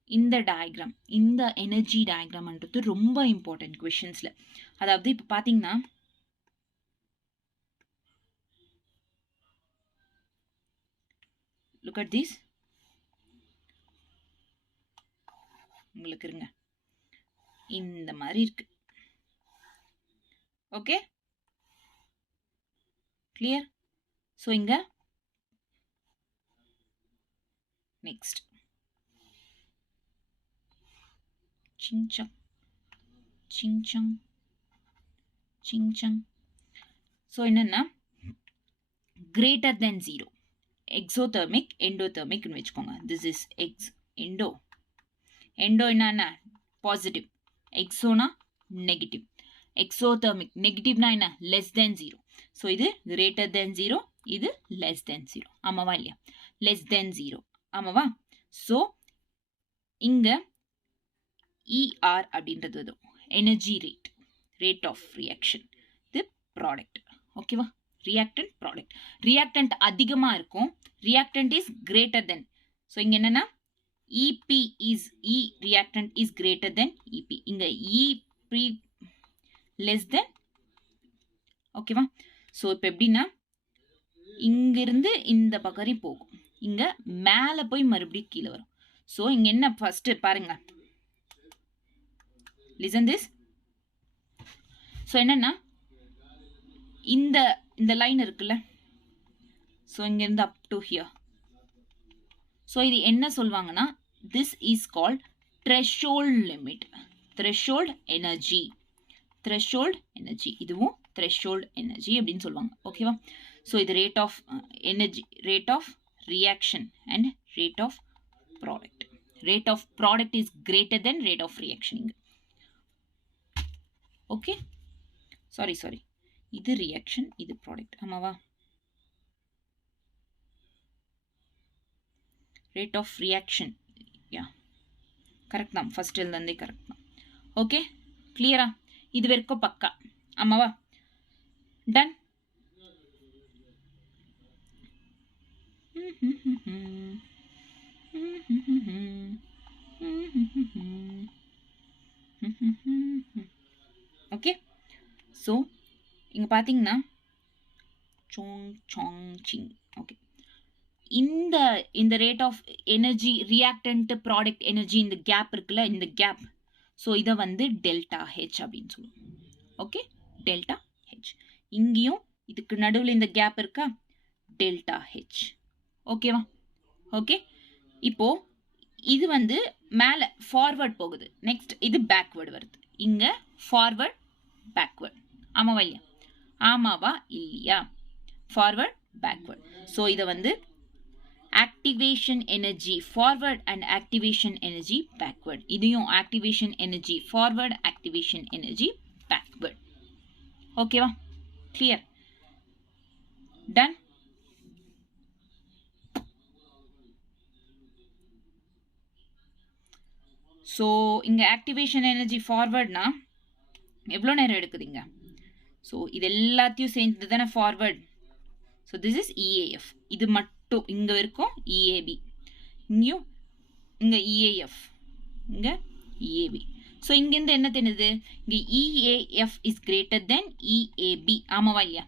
இந்த டயக்ராம், இந்த எனர்ஜி டயக்ராம்ன்றது ரொம்ப இம்பார்ட்டன்ட் क्वेश्चंसல. அதாவது இப்போ பாத்தீங்கன்னா look at this. உங்களுக்கு இருங்க, இந்த மாதிரி இருக்கு. Okay, clear. ஸோ இங்க நெக்ஸ்ட் சிங்சங் சிங்சங் சிங்சங். ஸோ என்னன்னா கிரேட்டர் தென் 0 எக்ஸோதெர்மிக், எண்டோதெர்மிக்னு வச்சுக்கோங்க. This is endo. எண்டோ என்ன? பாசிட்டிவ். எக்ஸோனா நெகட்டிவ். எக்ஸோதெர்மிக் நெகட்டிவ்னா என்ன? Less than 0. ஸோ இது கிரேட்டர் தென் 0, இது லெஸ் தென் 0. ஆமாவா இல்லையா? லெஸ் தென் 0 ஆமாவா? ஸோ இங்க ER அப்படின்றது வரும், energy rate, rate of reaction. இது ப்ராடக்ட். ஓகேவா? Reactant, product. ரியாக்டன்ட் அதிகமா இருக்கும், reactant is greater than. So இங்க என்னன்னா EP is E reactant is greater than EP. இங்க EP less than. ஓகேவா? ஸோ இப்போ எப்படின்னா இங்கிருந்து இந்த பக்கரி போகும், இங்க மேல போய் மறுபடியும் கீழே வரும். ஸோ இங்க என்ன ஃபர்ஸ்ட் பாருங்க, லிசன் திஸ். ஸோ என்னன்னா இந்த லைன் இருக்குல்ல, ஸோ இங்க இருந்து அப் டு ஹியர். ஸோ இது என்ன சொல்வாங்கன்னா this is called threshold limit, threshold energy, threshold energy. இதுவும் threshold energy அப்படின்னு சொல்லுவாங்க. ஓகேவா? ஸோ இது rate of energy, rate of reaction and rate of product. Rate of product is greater than rate of reaction இங்க. Okay, sorry இது reaction, இது product. ஆமாவா? Rate of reaction, yeah correct தான், first இருந்தே கரெக்ட் தான். Okay, கிளியரா? இது வரைக்கும் பக்கா. ஆமாவா? டன். ஓகே, ஸோ இங்கே பார்த்தீங்கன்னா ஓகே, இந்த rate of energy reactant product energy, இந்த கேப் இருக்குல்ல, இந்த கேப். ஸோ இதை வந்து டெல்டா ஹெச் அப்படின்னு சொல்லுவோம். Okay, delta H. இங்கேயும் இதுக்கு நடுவில் இந்த கேப் இருக்கா, டெல்டா ஹெச். ஓகேவா? ஓகே, இப்போ இது வந்து மேலே ஃபார்வர்ட் போகுது, நெக்ஸ்ட் இது பேக்வேர்டு வருது. இங்கே ஃபார்வர்ட் பேக்வேர்ட். ஆமாவா இல்லையா? ஆமாவா இல்லையா? Forward backward. ஸோ இதை வந்து activation energy forward and activation energy backward. இதையும் activation energy forward, activation energy backward. ஓகேவா? clear? done? ஸோ இங்கே ஆக்டிவேஷன் எனர்ஜி ஃபார்வர்ட்னா எவ்வளோ நேரம் எடுக்குதுங்க? ஸோ இது எல்லாத்தையும் சேர்ந்து தானே forward. So this is EAF. இது மட்டும் இங்கே இருக்கும் இஏபி, இங்கேயும் இங்கே இஏஎஃப், இங்கே இஏபி. ஸோ இங்கேருந்து என்ன தெரியுது? இங்கே இஏஎஃப் இஸ் கிரேட்டர் தென் இஏபி. ஆமாவா இல்லையா?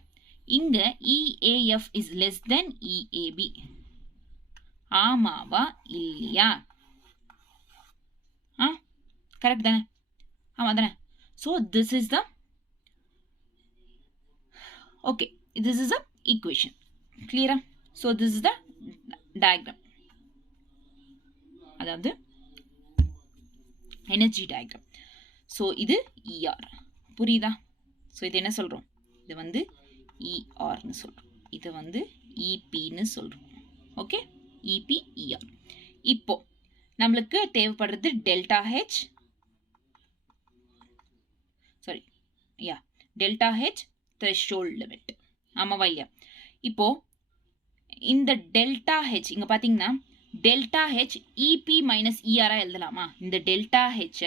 இங்கே இஏஎஃப் இஸ் லெஸ் தென் இஏபி. ஆமாவா இல்லையா? கரெக்ட் தானே? ஆமாம் தானே? So this is the okay, this is the equation. Clear? So this is the diagram. அதாவது எனர்ஜி டயக்ராம். ஸோ இது ER. புரியுதா? ஸோ இது என்ன சொல்கிறோம்? இது வந்து ERன்னு சொல்கிறோம். இதை வந்து EPன்னு சொல்கிறோம். Okay, EP ER. இப்போ நம்மளுக்கு தேவைப்படுறது delta H, sorry yeah delta H threshold limit. ஆமாவா இல்லையா? இப்போ இந்த டெல்டா ஹெச் இங்க பாத்தீங்கன்னா டெல்டா ஹெச் இபி மைனஸ் இஆரா எழுதலாமா? இந்த delta H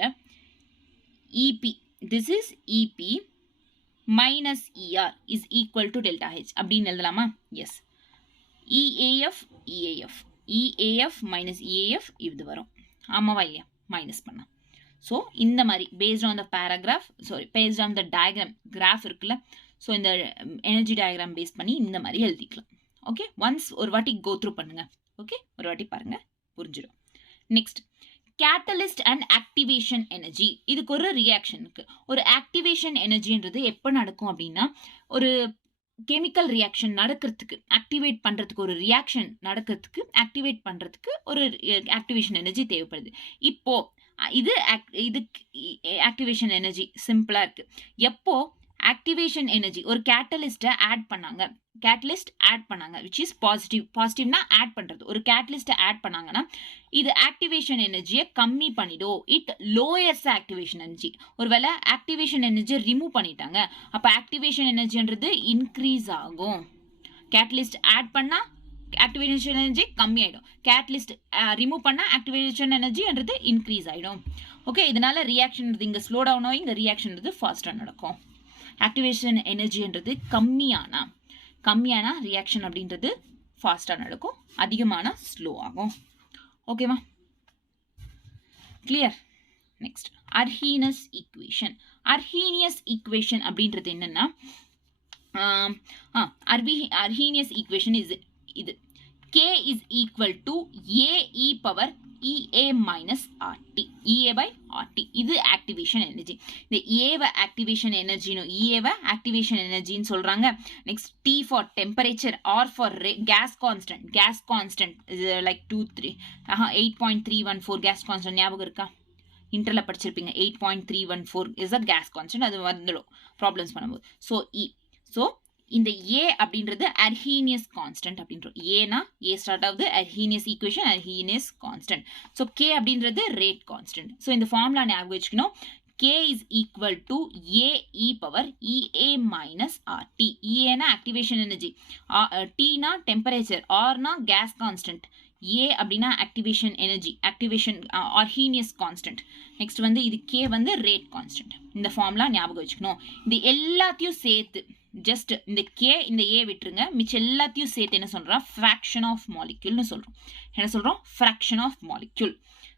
EB, this is EB minus ER is equal to delta H அப்படின்னு எழுதலாமா? எஸ். இஏஎஃப் இஏஎஃப் இஏஎஃப் மைனஸ் இஏஎஃப் இது வரும். ஆமாவா இல்லையா? மைனஸ் பண்ணா. ஸோ இந்த மாதிரி paste on the paragraph, sorry paste on the diagram, graph இருக்குல்ல, ஸோ இந்த எனர்ஜி டயக்ராம் பேஸ் பண்ணி இந்த மாதிரி எழுதிக்கலாம். ஓகே, ஒன்ஸ் ஒரு வாட்டி கோ த்ரூ பண்ணுங்க. ஓகே, ஒரு வாட்டி பாருங்க, புரிஞ்சிடும். Next, catalyst and activation energy. இதுக்கு ஒரு ரியாக்ஷனுக்கு ஒரு ஆக்டிவேஷன் எனர்ஜின்றது எப்போ நடக்கும் அப்படின்னா, ஒரு கெமிக்கல் ரியாக்ஷன் நடக்கிறதுக்கு, ஆக்டிவேட் பண்ணுறதுக்கு, ஒரு ரியாக்ஷன் நடக்கிறதுக்கு ஆக்டிவேட் பண்ணுறதுக்கு ஒரு ஆக்டிவேஷன் எனர்ஜி தேவைப்படுது. இப்போ இது ஆக்டிவேஷன் எனர்ஜி சிம்பிளாக இருக்குது. எப்போ ஆக்டிவேஷன் எனர்ஜி ஒரு கேட்டலிஸ்ட்டை ஆட் பண்ணாங்க, கேட்டலிஸ்ட் ஆட் பண்ணாங்க, விச் இஸ் பாசிட்டிவ். பாசிட்டிவ்னா ஆட் பண்ணுறது. ஒரு கேட்டலிஸ்ட்டை ஆட் பண்ணாங்கன்னா இது ஆக்டிவேஷன் எனர்ஜியை கம்மி பண்ணிடும். It lowers activation energy. ஒருவேளை ஆக்டிவேஷன் எனர்ஜியை ரிமூவ் பண்ணிட்டாங்க, அப்போ ஆக்டிவேஷன் எனர்ஜின்றது இன்க்ரீஸ் ஆகும். கேட்டலிஸ்ட் ஆட் பண்ணால் ஆக்டிவேஷன் எனர்ஜி கம்மி ஆகிடும். கேட்டலிஸ்ட் ரிமூவ் பண்ணால் ஆக்டிவேஷன் எனர்ஜின்றது இன்க்ரீஸ் ஆகிடும். ஓகே, இதனால ரியாக்ஷன் இங்கே ஸ்லோ டவுன் ஆகும், இங்கே ரியாக்ஷன்றது ஃபாஸ்ட்டாக நடக்கும். ஆக்டிவேஷன் எனர்ஜின்றது கம்மியான ரியாக்ஷன் அப்படின்றது ஃபாஸ்ட்டாக நடக்கும், அதிகமான ஸ்லோ ஆகும். ஓகேவா? Clear? Next, Arrhenius equation. Arrhenius equation அப்படின்றது என்னன்னா, அர்ஹீனியஸ் ஈக்குவேஷன் இது K is equal to AE power EA minus RT. EA by RT. இது ஆக்டிவேஷன் எனர்ஜி. இந்த ஏவை ஆக்டிவேஷன் எனர்ஜினும் EAவை ஆக்டிவேஷன் எனர்ஜின்னு சொல்கிறாங்க. Next, T for temperature, R for case constant. Case constant இது like 8.314 case constant ஞாபகம் இருக்கா? இன்டர்ல படிச்சிருப்பீங்க. 8.314 is a case constant. அது வந்துடும் ப்ராப்ளம்ஸ் பண்ணும்போது. ஸோ ஸோ இந்த ஏ அப்படின்றது அர்ஹீனியஸ் கான்ஸ்டன்ட் அப்படின்றோம். ஏனா ஏ ஸ்டார்ட் ஆகுது, Arrhenius equation, Arrhenius constant. So K அப்படின்றது ரேட் கான்ஸ்டன்ட். ஸோ இந்த ஃபார்முலா ஞாபகம் வச்சுக்கணும். K is equal to AE power EA minus RT. EA na activation energy, T na temperature, R na gas constant, A அப்படினா activation energy, activation Arrhenius constant. Next வந்து இது K வந்து rate constant. இந்த formula ஞாபகம் வச்சுக்கணும். இது எல்லாத்தையும் சேர்த்து just இந்த K இந்த A விட்டுருங்க, மிச்ச எல்லாத்தையும் சேர்த்து என்ன சொல்றோம்? fraction of molecule னு சொல்றோம். என்ன சொல்றோம்? fraction of molecule.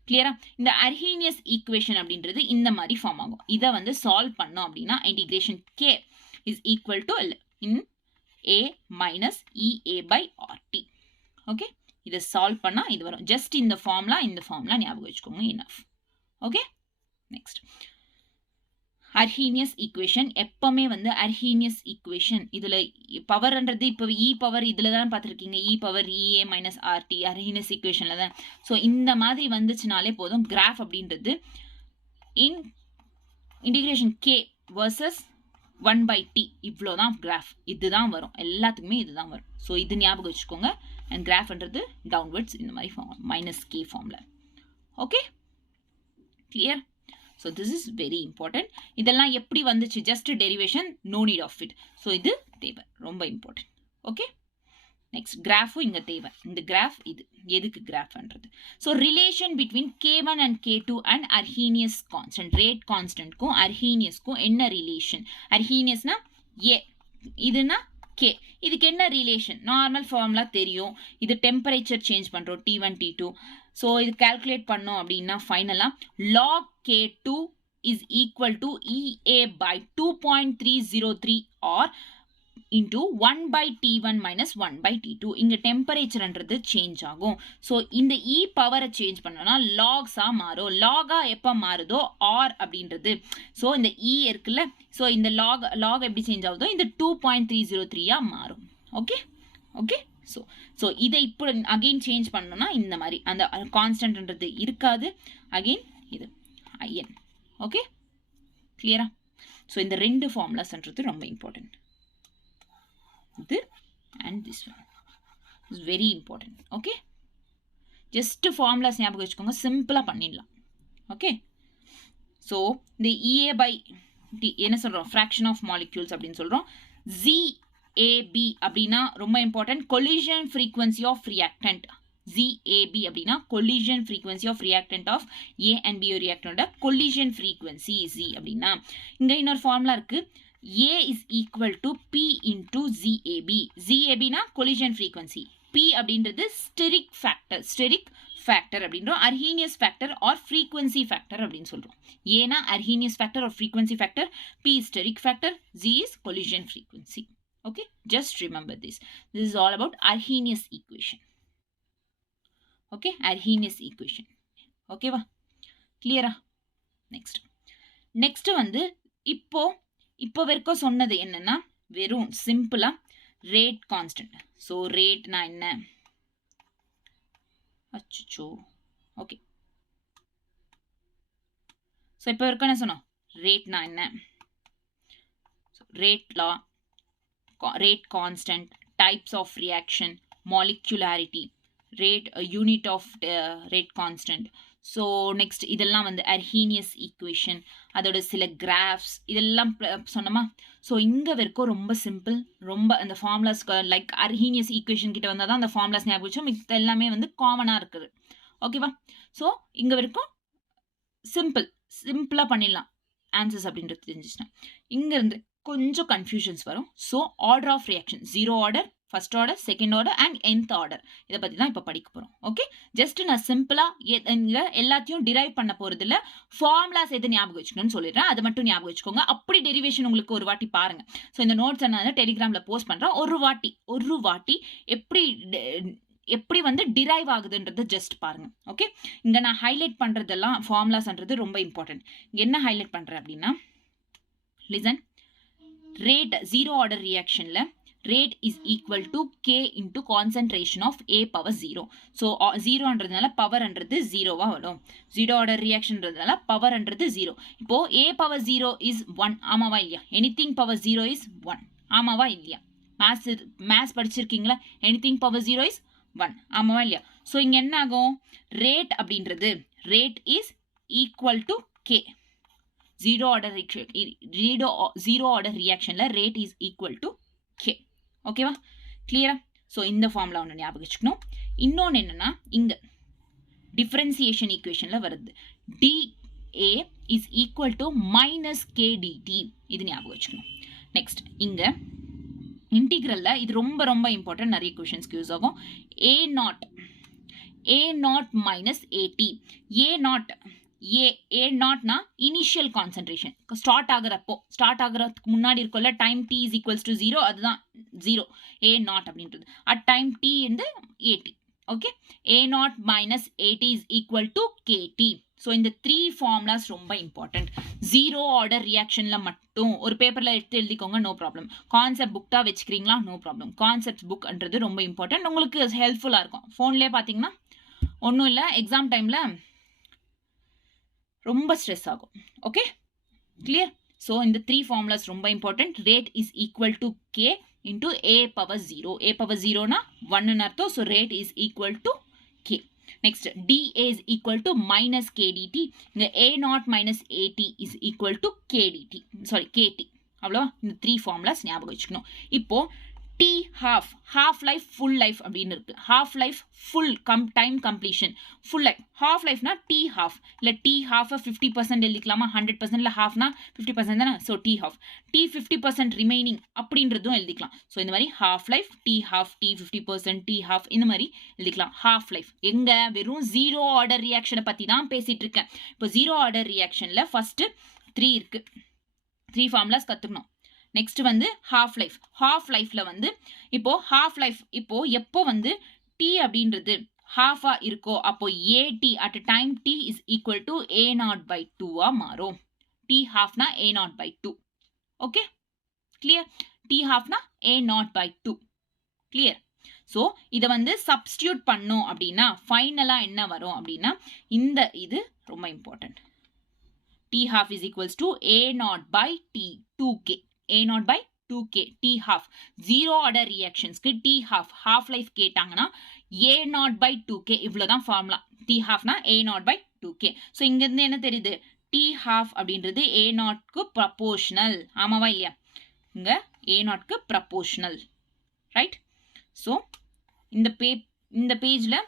கிளியரா? இந்த அர்ஹீனியஸ் ஈக்குவேஷன் அப்படின்றது இந்த மாதிரி ஃபார்ம் ஆகும். இதை வந்து சால்வ் பண்ணோம் அப்படின்னா integration K is equal to in A minus EA by RT. Okay, இதை சால்வ் பண்ணா இது வரும். ஜஸ்ட் இந்த ஃபார்முலா ஞாபகம் வச்சுக்கோங்க, enough. Okay, next Arrhenius equation. எப்பவுமே வந்து அர்ஹீனியஸ் ஈக்குவேஷன் இதுல பவர்ன்றது இப்போ இ பவர் இதுல தான் பார்த்துருக்கீங்க. E power EA minus RT Arrhenius ஈக்குவேஷன்ல தான். ஸோ இந்த மாதிரி வந்துச்சுனாலே போதும். கிராஃப் அப்படின்றது இன்டிகிரேஷன் K வர்சஸ் 1/T இவ்வளோதான் கிராஃப். இதுதான் வரும், எல்லாத்துக்குமே இதுதான் வரும். ஸோ இது ஞாபகம் வச்சுக்கோங்க. அண்ட் கிராஃப்ன்றது டவுன்வர்ட்ஸ் இந்த மாதிரி ஃபார்ம் மைனஸ் K ஃபார்ம்ல. Okay, clear? So this is very important. இதெல்லாம் எப்படி வந்துச்சு? just derivation, no need of it. So இது தேவை, ரொம்ப important. Okay, நெக்ஸ்ட் கிராஃபும் இங்கே தேவை. இந்த கிராஃப் இது எதுக்கு கிராஃப்ன்றது. So relation between K1 and K2 and Arrhenius constant, rate கான்ஸ்டன்ட்க்கும் அர்ஹீனியஸ்க்கும் என்ன ரிலேஷன்? அர்ஹீனியஸ்னா ஏ, இதுனா கே. இதுக்கு என்ன ரிலேஷன்? நார்மல் ஃபார்முலா தெரியும். இது டெம்பரேச்சர் சேஞ்ச் பண்ணுறோம் T1 T2. ஸோ இது கால்குலேட் பண்ணோம் அப்படின்னா ஃபைனலாக log K2 is equal to EA by 2.303 or into 1 by T1 minus 1 by T2. இங்க டெம்பரேச்சர்ன்றது சேஞ்ச் ஆகும். ஸோ இந்த E பவரை சேஞ்ச் பண்ணோம்னா லாக்ஸா மாறும். லாகா எப்போ மாறுதோ ஆர் அப்படின்றது. ஸோ இந்த E இருக்குல்ல, ஸோ இந்த லாக் எப்படி சேஞ்ச் ஆகுதோ இந்த 2.303 மாறும். Okay okay. ஸோ இதை இப்போ அகெயின் சேஞ்ச் பண்ணோம்னா இந்த மாதிரி அந்த கான்ஸ்டன்ட்ன்றது இருக்காது. அகெயின் இது IN. ஓகே கிளியரா? ஸோ இந்த ரெண்டு ஃபார்முலாஸ்ன்றது ரொம்ப இம்பார்ட்டன்ட். இது and this one is very important. Okay, just formulas ஞாபகம் வச்சுக்கோங்க, சிம்பிளாக பண்ணிடலாம். ஓகே, ஸோ இந்த EA by T என்ன சொல்கிறோம்? ஃப்ராக்ஷன் ஆஃப் மாலிக்யூல்ஸ் அப்படின்னு சொல்கிறோம். ZAB அப்படின்னா ரொம்ப important, collision frequency of reactant. ZAB அப்படின்னா collision frequency of reactant of A and B reactant collision frequency Z அப்படின்னா இங்க இன்னொரு ஃபார்முலா இருக்கு. A is equal to P into ZAB. ZAB னா collision frequency, P அப்படின்றது steric factor அப்படின்றோம், Arrhenius factor or frequency factor அப்படின்னு சொல்றோம். A னா Arrhenius factor or frequency factor, P is steric factor, Z is collision frequency. Okay, just remember this. This is all about Arrhenius equation. Okay, Arrhenius equation. ஓகேவா? கிளியரா? Next வந்து இப்போ வரைக்கும் சொன்னது என்னன்னா வெறும் சிம்பிளா ரேட் கான்ஸ்டன்ட். ஸோ ரேட்னா என்ன? அச்சோ. ஓகே, ஸோ இப்போ வரைக்கும் என்ன சொன்னோம்? ரேட்னா என்ன? Rate law, rate constant, types of reaction, molecularity, rate unit of rate constant. So next இதெல்லாம் வந்து Arrhenius equation, அதோட சில கிராஃப்ஸ் இதெல்லாம் சொன்னோமா. ஸோ இங்கே வரைக்கும் ரொம்ப சிம்பிள், ரொம்ப அந்த ஃபார்முலாஸ் லைக் Arrhenius equation கிட்ட வந்தால் தான் அந்த ஃபார்முலாஸ் ஞாபகம் வச்சோம். இது எல்லாமே வந்து காமனாக இருக்குது. ஓகேவா? ஸோ இங்கே வரைக்கும் சிம்பிளாக பண்ணிடலாம் ஆன்சர்ஸ் அப்படின்றது தெரிஞ்சிச்சுன்னா. இங்கேருந்து கொஞ்சம் கன்ஃபியூஷன்ஸ் வரும். So order of reaction, 0 order, first order, second order and nth order, இதை பற்றி தான் இப்போ படிக்க போகிறோம். ஓகே, ஜஸ்ட் நான் சிம்பிளாக இங்கே எல்லாத்தையும் டிரைவ் பண்ண போகிறது இல்லை, ஃபார்முலாஸ் எது ஞாபகம் வச்சுக்கணும்னு சொல்லிடுறேன், அது மட்டும் ஞாபகம் வச்சுக்கோங்க. அப்படி டெரிவேஷன் உங்களுக்கு ஒரு வாட்டி பாருங்கள். ஸோ இந்த நோட்ஸ் நான் டெலிகிராமில் போஸ்ட் பண்ணுறேன். ஒரு வாட்டி எப்படி வந்து டிரைவ் ஆகுதுன்றது ஜஸ்ட் பாருங்கள். ஓகே, இங்கே நான் ஹைலைட் பண்ணுறதெல்லாம் ஃபார்முலாஸ்ன்றது ரொம்ப இம்பார்ட்டன்ட். என்ன ஹைலைட் பண்ணுறேன் அப்படின்னா, லிசன், ரேட் 0 ஆர்டர் ரியாக்ஷனில் rate is equal to K into concentration of A power 0. So 0ன்றதுனால பவர்ன்றது 0வா வரும். 0 ஆர்டர் ரியாக்ஷன்ன்றதுனால பவர்ன்றது 0. இப்போ A power 0 is 1, ஆமாவா இல்லையா? anything power 0 is 1, ஆமாவா இல்லையா? மேத்ஸ் படிச்சிருக்கீங்களா? anything power 0 is 1, ஆமாவா இல்லையா? ஸோ இங்கே என்ன ஆகும்? ரேட் அப்படின்றது rate is equal to K. 0 order ரியாக்ஷனில் rate is equal to K. ஓகேவா? கிளியரா? ஸோ இந்த ஃபார்முலா ஒன்று ஞாபகம் வச்சுக்கணும். இன்னொன்று என்னன்னா, இங்கே டிஃபரன்சியேஷன் ஈக்குவேஷனில் வருது dA is equal to minus KdT, இது ஞாபகம் வச்சுக்கணும். நெக்ஸ்ட் இங்கே இன்டிகிரலில் இது ரொம்ப ரொம்ப இம்பார்ட்டன்ட், நிறைய கொஷின்ஸ்க்கு யூஸ் ஆகும். A0 minus AT. A நாட்னா இனிஷியல் கான்சன்ட்ரேஷன், ஸ்டார்ட் ஆகுறதுக்கு முன்னாடி இருக்கும்ல, time t is equals to 0, அதுதான் 0 A0 அப்படின்றது. அட் டைம் t வந்து AT. ஓகே, A0 minus AT is equal to KT. ஸோ இந்த 3 ஃபார்முலாஸ் ரொம்ப இம்பார்ட்டன்ட். 0 ஆர்டர் ரியாக்ஷனில் மட்டும் ஒரு பேப்பரில் எடுத்து எழுதிக்கோங்க, நோ ப்ராப்ளம். கான்செப்ட் புக்டாக வச்சுக்கிறீங்களா? No problem. கான்செப்ட் புக்ன்றது ரொம்ப இம்பார்ட்டன்ட், உங்களுக்கு ஹெல்ப்ஃபுல்லாக இருக்கும். ஃபோன்லேயே பார்த்தீங்கன்னா ஒன்றும் இல்லை, எக்ஸாம் டைமில் ரொம்ப ஸ்ட்ரெஸ் ஆகும். Okay, clear? ஸோ இந்த 3 ஃபார்முலாஸ் ரொம்ப important. Rate is equal to K into A power 0. A power 0னா 1ன்னு அர்த்தம். So rate is equal to K. Next dA is equal to minus KdT. இந்த A0 minus AT is equal to KT. அவ்வளோவா? இந்த 3 formulas ஞாபகம் வச்சுக்கணும். இப்போ T half life full life அப்படின்னு இருக்கு. half life full time completion full life half lifeனா T half இல்ல டி half 50% எழுதிக்கலாமா 100% இல்ல halfனா 50% தானே. ஸோ டி half டி 50% ரிமைனிங் அப்படின்றதும் எழுதிக்கலாம். ஸோ இந்த மாதிரி half life T half T 50% T half இந்த மாதிரி எழுதிக்கலாம். half life எங்க வெறும் ஜீரோ ஆர்டர் ரியாக்ஷனை பத்தி தான் பேசிட்டு இருக்கேன். இப்போ ஜீரோ ஆர்டர் ரியாக்ஷன்ல ஃபர்ஸ்ட் 3 இருக்கு. 3 ஃபார்முலாஸ் கத்துக்கணும். நெக்ஸ்ட் வந்து ஹாஃப் லைஃப்ல வந்து இப்போ ஹாஃப் லைஃப் இப்போ எப்போ வந்து டி அப்படின்றது ஹாஃபா இருக்கோ அப்போ AT at time D is equal to a0/2 மாறும். டி ஹாஃப்னா a0/2. Okay clear. டி ஹாஃப்னா a0/2 கிளியர். ஸோ இதை வந்து சப்ஸ்டியூட் பண்ணோம் அப்படின்னா ஃபைனலா என்ன வரும் அப்படின்னா இந்த இது ரொம்ப important. T half is equals to a0/t 2k a0/2k T half zero order ரியாக்ஷன்ஸ்க்கு டி ஹாஃப் லைஃப் கேட்டாங்கன்னா a0/2k இவ்வளவுதான் ஃபார்முலா. டி ஹாஃப்னா a0/2k. ஸோ இங்க இருந்து என்ன தெரியுது டி ஹாஃப் அப்படின்றது a0க்கு ப்ரப்போர்ஷனல். ஆமாவா இல்லையா? இங்க a0க்கு ப்ரப்போர்ஷனல் ரைட். ஸோ இந்த பேஜ்ல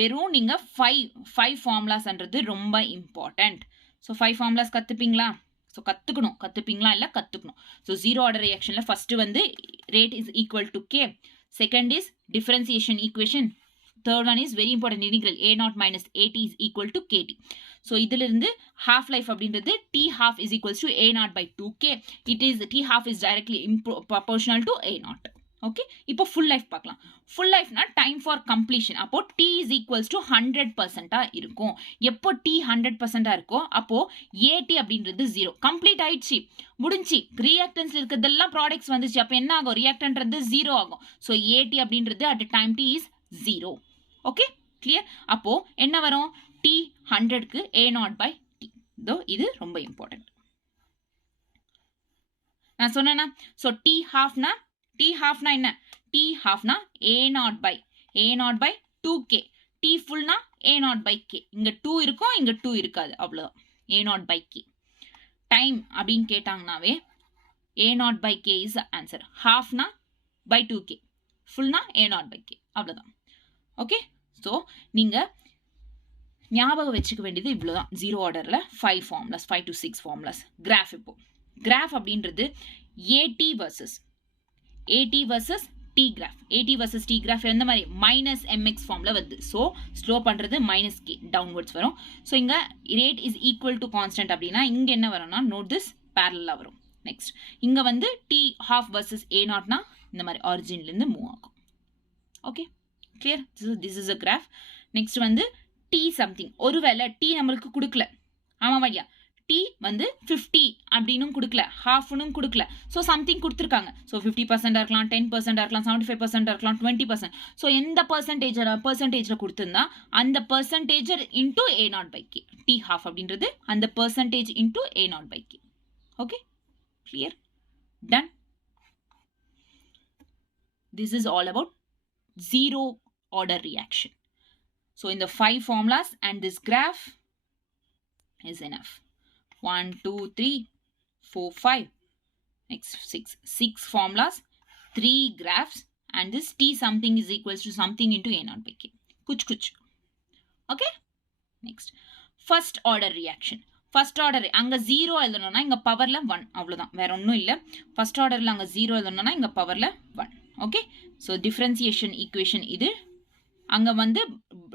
வெறும் நீங்க 5 ஃபார்முலாஸ்ன்றது ரொம்ப இம்பார்ட்டன்ட். ஸோ 5 ஃபார்முலாஸ் கத்துப்பீங்களா? ஸோ கத்துப்பீங்களா இல்லை கத்துக்கணும். ஸோ ஜீரோ ஆர்டர் ரியாக்ஷன்ல ஃபர்ஸ்ட் வந்து rate is equal to K, second is differentiation equation, third one is very important integral a0 minus at is equal to kt. ஸோ இதுல இருந்து ஹாஃப் லைஃப் அப்படின்றது T half is equals to a0/2k. It is T half is directly proportional to a0. Okay இப்போ full life பார்க்கலாம். Full லைஃப்னா time for completion. அப்போ D is equals to 100% இருக்கும். எப்போ டி 100% இருக்கோ அப்போ ஏடி அப்படின்றது ஜீரோ. கம்ப்ளீட் ஆயிடுச்சு, முடிஞ்சு. ரியாக்டன்ஸ் இருக்கிறதெல்லாம் ப்ராடக்ட்ஸ் வந்துச்சு. அப்போ என்ன ஆகும்? ரியாக்டன்றது ஜீரோ ஆகும். ஸோ ஏடி அப்படின்றது at time D is zero. Okay clear. அப்போ என்ன வரும்? டி 100க்கு a0/t. இது ரொம்ப இம்பார்ட்டன்ட். நான் சொன்னேன்னா ஸோ டி ஹாஃப்னா என்ன? டி ஹாஃப்னா a0/2k. டி ஃபுல்னா a0/k. இங்க 2 இருக்கும், இங்க 2 இருக்காது, அவ்வளவுதான். a0/k. டைம் அப்படின்னு கேட்டாங்கனாவே a0/k இஸ் ஆன்சர். ஹாஃப்னா by 2k, ஃபுல்னா a0/k, அவ்வளவுதான். ஓகே ஸோ நீங்க ஞாபகம் வச்சுக்க வேண்டியது இவ்வளவுதான். ஜீரோ ஆர்டர்ல 5 ஃபார்முலாஸ், 5 to 6 ஃபார்முலாஸ். கிராஃப் இப்போ கிராஃப் அப்படின்றது AT versus T graph. AT versus T graph எந்த மாதிரி? மைனஸ் mx ஃபார்ம்ல வருது. ஸோ ஸ்லோ பண்றது மைனஸ் k டவுன்வர்ட்ஸ் வரும். ஸோ இங்க rate is equal to constant அப்படின்னா இங்க என்ன வரும்னா நோட் திஸ் பேரலா வரும். நெக்ஸ்ட் இங்க வந்து டி ஹாஃப் வர்சஸ் a0னா இந்த மாதிரி ஆரிஜின்ல இருந்து மூவ் ஆகும். Okay clear. This is a graph. Next வந்து டி சம்திங். ஒருவேளை டி நம்மளுக்கு கொடுக்கல, ஆமாவா இல்லையா? டி வந்து 50 அப்படின்னும் கொடுக்கல, ஹாஃப்னும் கொடுக்கல. ஸோ சம்திங் கொடுத்துருக்காங்க. ஸோ 50% இருக்கலாம், 10% இருக்கலாம், 75% இருக்கலாம், 20%. ஸோ எந்த பர்சன்டேஜ்ல கொடுத்துருந்தா அந்த percentage into a0/k. D half அப்படின்றது அந்த percentage into a0/k. Okay clear. Done. This is all about zero order reaction. So in the 5 formulas and this graph is enough. 1 2 3 4 5 next 6 formulas, 3 graphs, and this t something is equals to something into a0/k. kuch. Okay, next first order reaction. First order அங்க 0 எழுதணும்னா இங்க பவர்ல 1, அவ்வளவுதான், வேற ஒன்றும் இல்லை. First ஆர்டர்ல அங்க 0 எழுதணும்னா இங்க பவர்ல 1. ஓகே ஸோ டிஃபரன்சியேஷன் ஈக்குவேஷன் இது. அங்க வந்து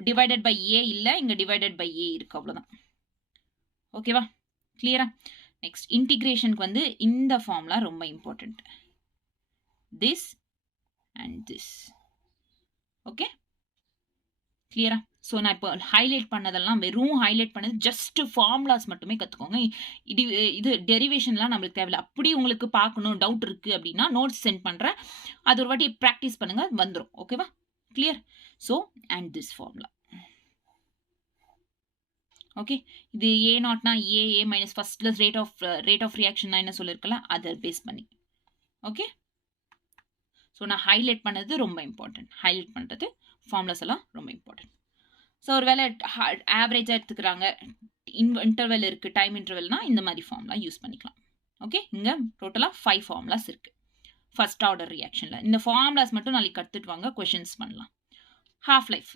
டிவைடட் பை ஏ இல்லை, இங்க டிவைடட் பை ஏ இருக்கு, அவ்வளவுதான். ஓகேவா கிளியரா? நெக்ஸ்ட் இன்டிகிரேஷனுக்கு வந்து இந்த ஃபார்முலா ரொம்ப important. This and this. Okay கிளியரா? ஸோ நான் இப்போ ஹைலைட் பண்ணதெல்லாம் வெறும் ஹைலைட் பண்ணது ஜஸ்ட் ஃபார்முலாஸ் மட்டுமே கற்றுக்கோங்க. இது டெரிவேஷன்லாம் நம்மளுக்கு தேவையில்லை. அப்படி உங்களுக்கு பார்க்கணும் டவுட் இருக்குது அப்படின்னா நோட்ஸ் சென்ட் பண்ணுறேன், அது ஒரு வாட்டி ப்ராக்டிஸ் பண்ணுங்கள், வந்துடும். ஓகேவா clear? So and this formula. Okay இது a0னா a மைனஸ் ஃபர்ஸ்ட்ல ரேட் ஆஃப் ரியாக்ஷன் என்ன சொல்லியிருக்கலாம் அதை பேஸ் பண்ணி. ஓகே ஸோ நான் ஹைலைட் பண்ணது ரொம்ப இம்பார்ட்டன்ட். ஹைலைட் பண்ணுறது ஃபார்முலாஸ் எல்லாம் ரொம்ப இம்பார்ட்டன்ட். ஸோ ஒரு வேளை ஆவரேஜாக எடுத்துக்கிறாங்க, இன்டர்வெல் இருக்குது, டைம் இன்டர்வெல்னா இந்த மாதிரி ஃபார்முலா யூஸ் பண்ணிக்கலாம். ஓகே இங்கே டோட்டலாக 5 ஃபார்முலாஸ் இருக்குது. ஃபர்ஸ்ட் ஆர்டர் ரியாக்ஷனில். இந்த ஃபார்முலாஸ் மட்டும் நாளைக்கு கற்றுட்டு வாங்க, கொஷின்ஸ் பண்ணலாம். Half life.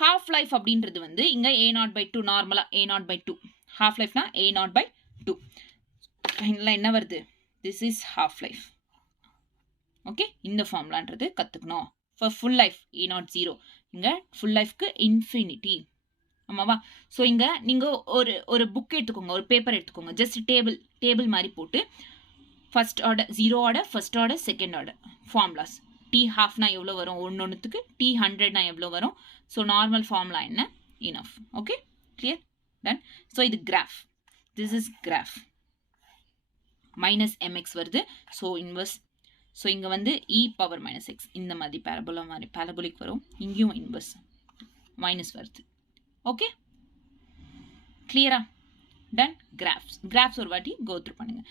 ஹாஃப் லைஃப் அப்படின்றது வந்து இங்கே A0/2 நார்மலாக A0/2. ஹாஃப் லைஃப்னா A0/2. இதில் என்ன வருது? This is half life. Okay, இந்த ஃபார்முலான்றது கற்றுக்கணும். ஃபார் ஃபுல் லைஃப் A0 இங்கே ஃபுல் லைஃப்க்கு இன்ஃபினிட்டி. ஆமாவா? ஸோ இங்கே நீங்கள் ஒரு புக் எடுத்துக்கோங்க, ஒரு பேப்பர் எடுத்துக்கோங்க, ஜஸ்ட் டேபிள் மாதிரி போட்டு first order, 0 order, first order, second order formulas. T1/2 எவ்வளோ வரும்? ஒன்றுக்கு. T100 எவ்வளோ வரும்? ஸோ நார்மல் ஃபார்முலா என்ன? Enough. Okay, clear, ton. So இது graph. This is graph. -mx வருது. So inverse. ஸோ இங்கே வந்து e⁻⁻x இந்த மாதிரி பேரபோலிக் வரும். இங்கேயும் இன்வர்ஸ் மைனஸ் வருது. ஓகே, கிளியரா? டன். கிராஃப்ஸ் ஒரு வாட்டி கோ த்ரூ பண்ணுங்க.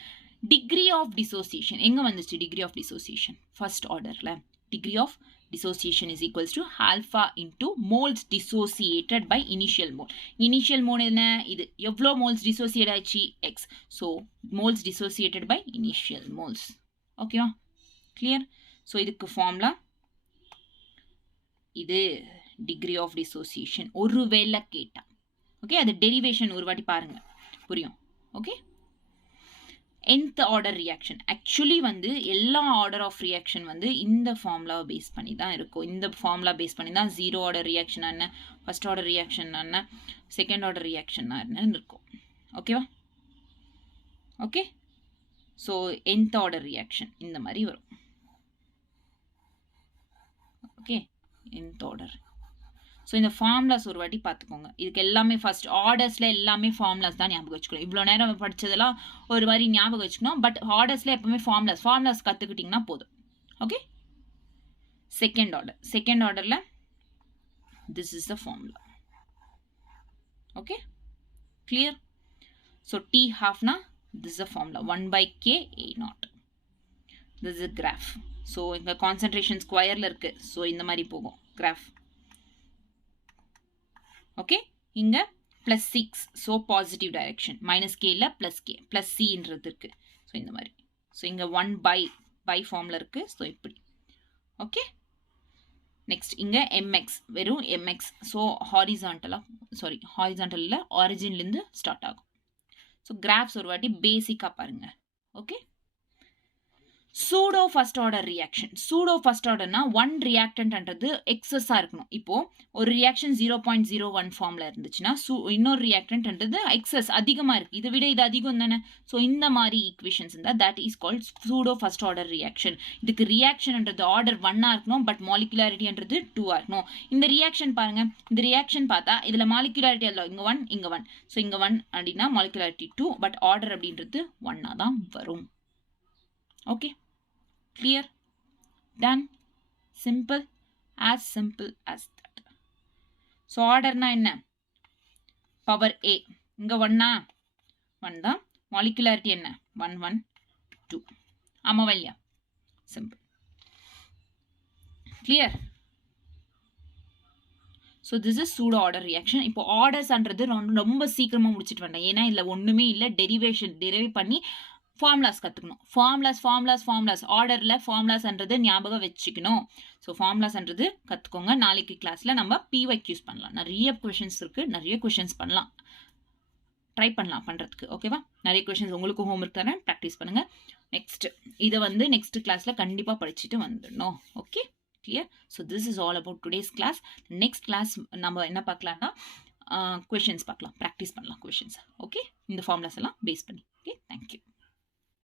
டிகிரி ஆஃப் டிசோசியேஷன் எங்கே வந்துச்சு? டிகிரி ஆஃப் டிசோசியேஷன் ஃபர்ஸ்ட் ஆர்டரில் degree of dissociation is equals to alpha into moles dissociated by initial mole. Initial mole என்ன? இது எவ்வளோ moles dissociate ஆயிடுச்சு? X. So moles dissociated by initial moles. ஓகேவா? Clear? So இதுக்கு formula இது degree of dissociation. ஒருவேளை கேட்டா ஓகே, அது டெரிவேஷன் ஒரு வாட்டி பாருங்க, புரியும். Okay, nth order reaction actually வந்து எல்லா ஆர்டர் ஆஃப் ரியாக்ஷன் வந்து இந்த ஃபார்முலாவை பேஸ் பண்ணி தான் இருக்கும். இந்த ஃபார்முலா பேஸ் பண்ணி தான் 0 ஆர்டர் ரியாக்ஷன் என்ன, ஃபர்ஸ்ட் ஆர்டர் ரியாக்ஷன் என்ன, செகண்ட் ஆர்டர் ரியாக்ஷன் என்னன்னு இருக்கும். ஓகேவா? Okay, so nth order reaction இந்த மாதிரி வரும். Okay, nth order. ஸோ இந்த ஃபார்முலாஸ் ஒரு வாட்டி பார்த்துக்கோங்க. இதுக்கு எல்லாமே ஃபர்ஸ்ட் ஆர்டர்ஸில் எல்லாமே ஃபார்முலாஸ் தான் ஞாபகம் வச்சுக்கணும். இவ்வளோ நேரம் படித்ததெல்லாம் ஒரு மாதிரி ஞாபகம் வச்சுக்கணும். பட் ஆர்டர்ஸில் எப்பவுமே ஃபார்முலாஸ் கற்றுக்கிட்டிங்கன்னா போதும். ஓகே, செகண்ட் ஆர்டரில் this is the formula. Okay, clear? So T1/2 this is the formula 1/k A0. This is graph. So இங்கே கான்சன்ட்ரேஷன் ஸ்கொயரில் இருக்குது. ஸோ இந்த மாதிரி போகும் கிராஃப். ஓகே, இங்கே +6. So positive direction. -k +c இருக்கு. ஸோ இந்த மாதிரி. ஸோ இங்கே 1/by ஃபார்மில் இருக்குது. ஸோ இப்படி. ஓகே, நெக்ஸ்ட் இங்கே mx, வெறும் mx. ஸோ ஹாரிசான்டலில் ஆரிஜின்லேருந்து ஸ்டார்ட் ஆகும். ஸோ கிராஃப்ஸ் ஒரு வாட்டி பேசிக்காக பாருங்க. Okay, pseudo first order reaction. Pseudo first ஆர்டர்னா ஒன் ரியாக்டன்ட்ன்றது எக்ஸஸாக இருக்கணும். இப்போ ஒரு ரியாக்ஷன் 0.01 ஃபார்மில் இருந்துச்சுன்னா இன்னொரு ரியாக்டன்ட்ன்றது எக்ஸஸ் அதிகமாக இருக்குது. இதை விட இது அதிகம் தானே. ஸோ இந்த மாதிரி ஈக்குவேஷன்ஸ் இருந்தால் that is called pseudo first order reaction. இதுக்கு ரியாக்ஷன்ன்றது ஆர்டர் 1 இருக்கணும், பட் மாலிகுலாரிட்டின்றது 2 இருக்கணும். இந்த ரியாக்ஷன் பாருங்க, இந்த ரியாக்ஷன் பார்த்தா இதில் மாலிகுலாரிட்டி அல்ல, இங்கே 1 இங்கே 1. ஸோ இங்கே 1 அப்படின்னா மாலிகுலாரிட்டி 2, பட் ஆர்டர் அப்படின்றது 1 தான் வரும். Okay, clear, done, simple as that. So order na enna, power a inga 1 da, molecularity enna 1 1 2 amavalya, simple, clear. So this is pseudo order reaction. இப்போ orders அன்றது ரொம்ப சீக்கிரமா முடிச்சிட்டு வந்தேன். ஏன்னா இல்ல ஒண்ணுமே இல்ல, டெரிவ் பண்ணி ஃபார்முலாஸ் கற்றுக்கணும். ஃபார்முலாஸ் ஆர்டரில் ஃபார்முலாஸ்ன்றது ஞாபகம் வச்சுக்கணும். ஸோ ஃபார்முலாஸ்ன்றது கற்றுக்கோங்க. நாளைக்கு கிளாஸில் நம்ம PYQ யூஸ் பண்ணலாம். நிறைய கொஷின்ஸ் இருக்குது, நிறைய கொஷின்ஸ் பண்ணலாம், ட்ரை பண்ணலாம் பண்ணுறதுக்கு. ஓகேவா? நிறைய கொஷின்ஸ் உங்களுக்கு ஹோம்ஒர்க் தரேன், ப்ராக்டிஸ் பண்ணுங்கள். நெக்ஸ்ட் இதை வந்து நெக்ஸ்ட் கிளாஸில் கண்டிப்பாக படிச்சுட்டு வந்துடணும். Okay, clear? So this is all about today's class. Next class நம்ம என்ன பார்க்கலாம்னா கொஷின்ஸ் பார்க்கலாம், ப்ராக்டிஸ் பண்ணலாம் கொஷின்ஸ். ஓகே, இந்த ஃபார்முலாஸ் எல்லாம் பேஸ் பண்ணி. Okay, thank you.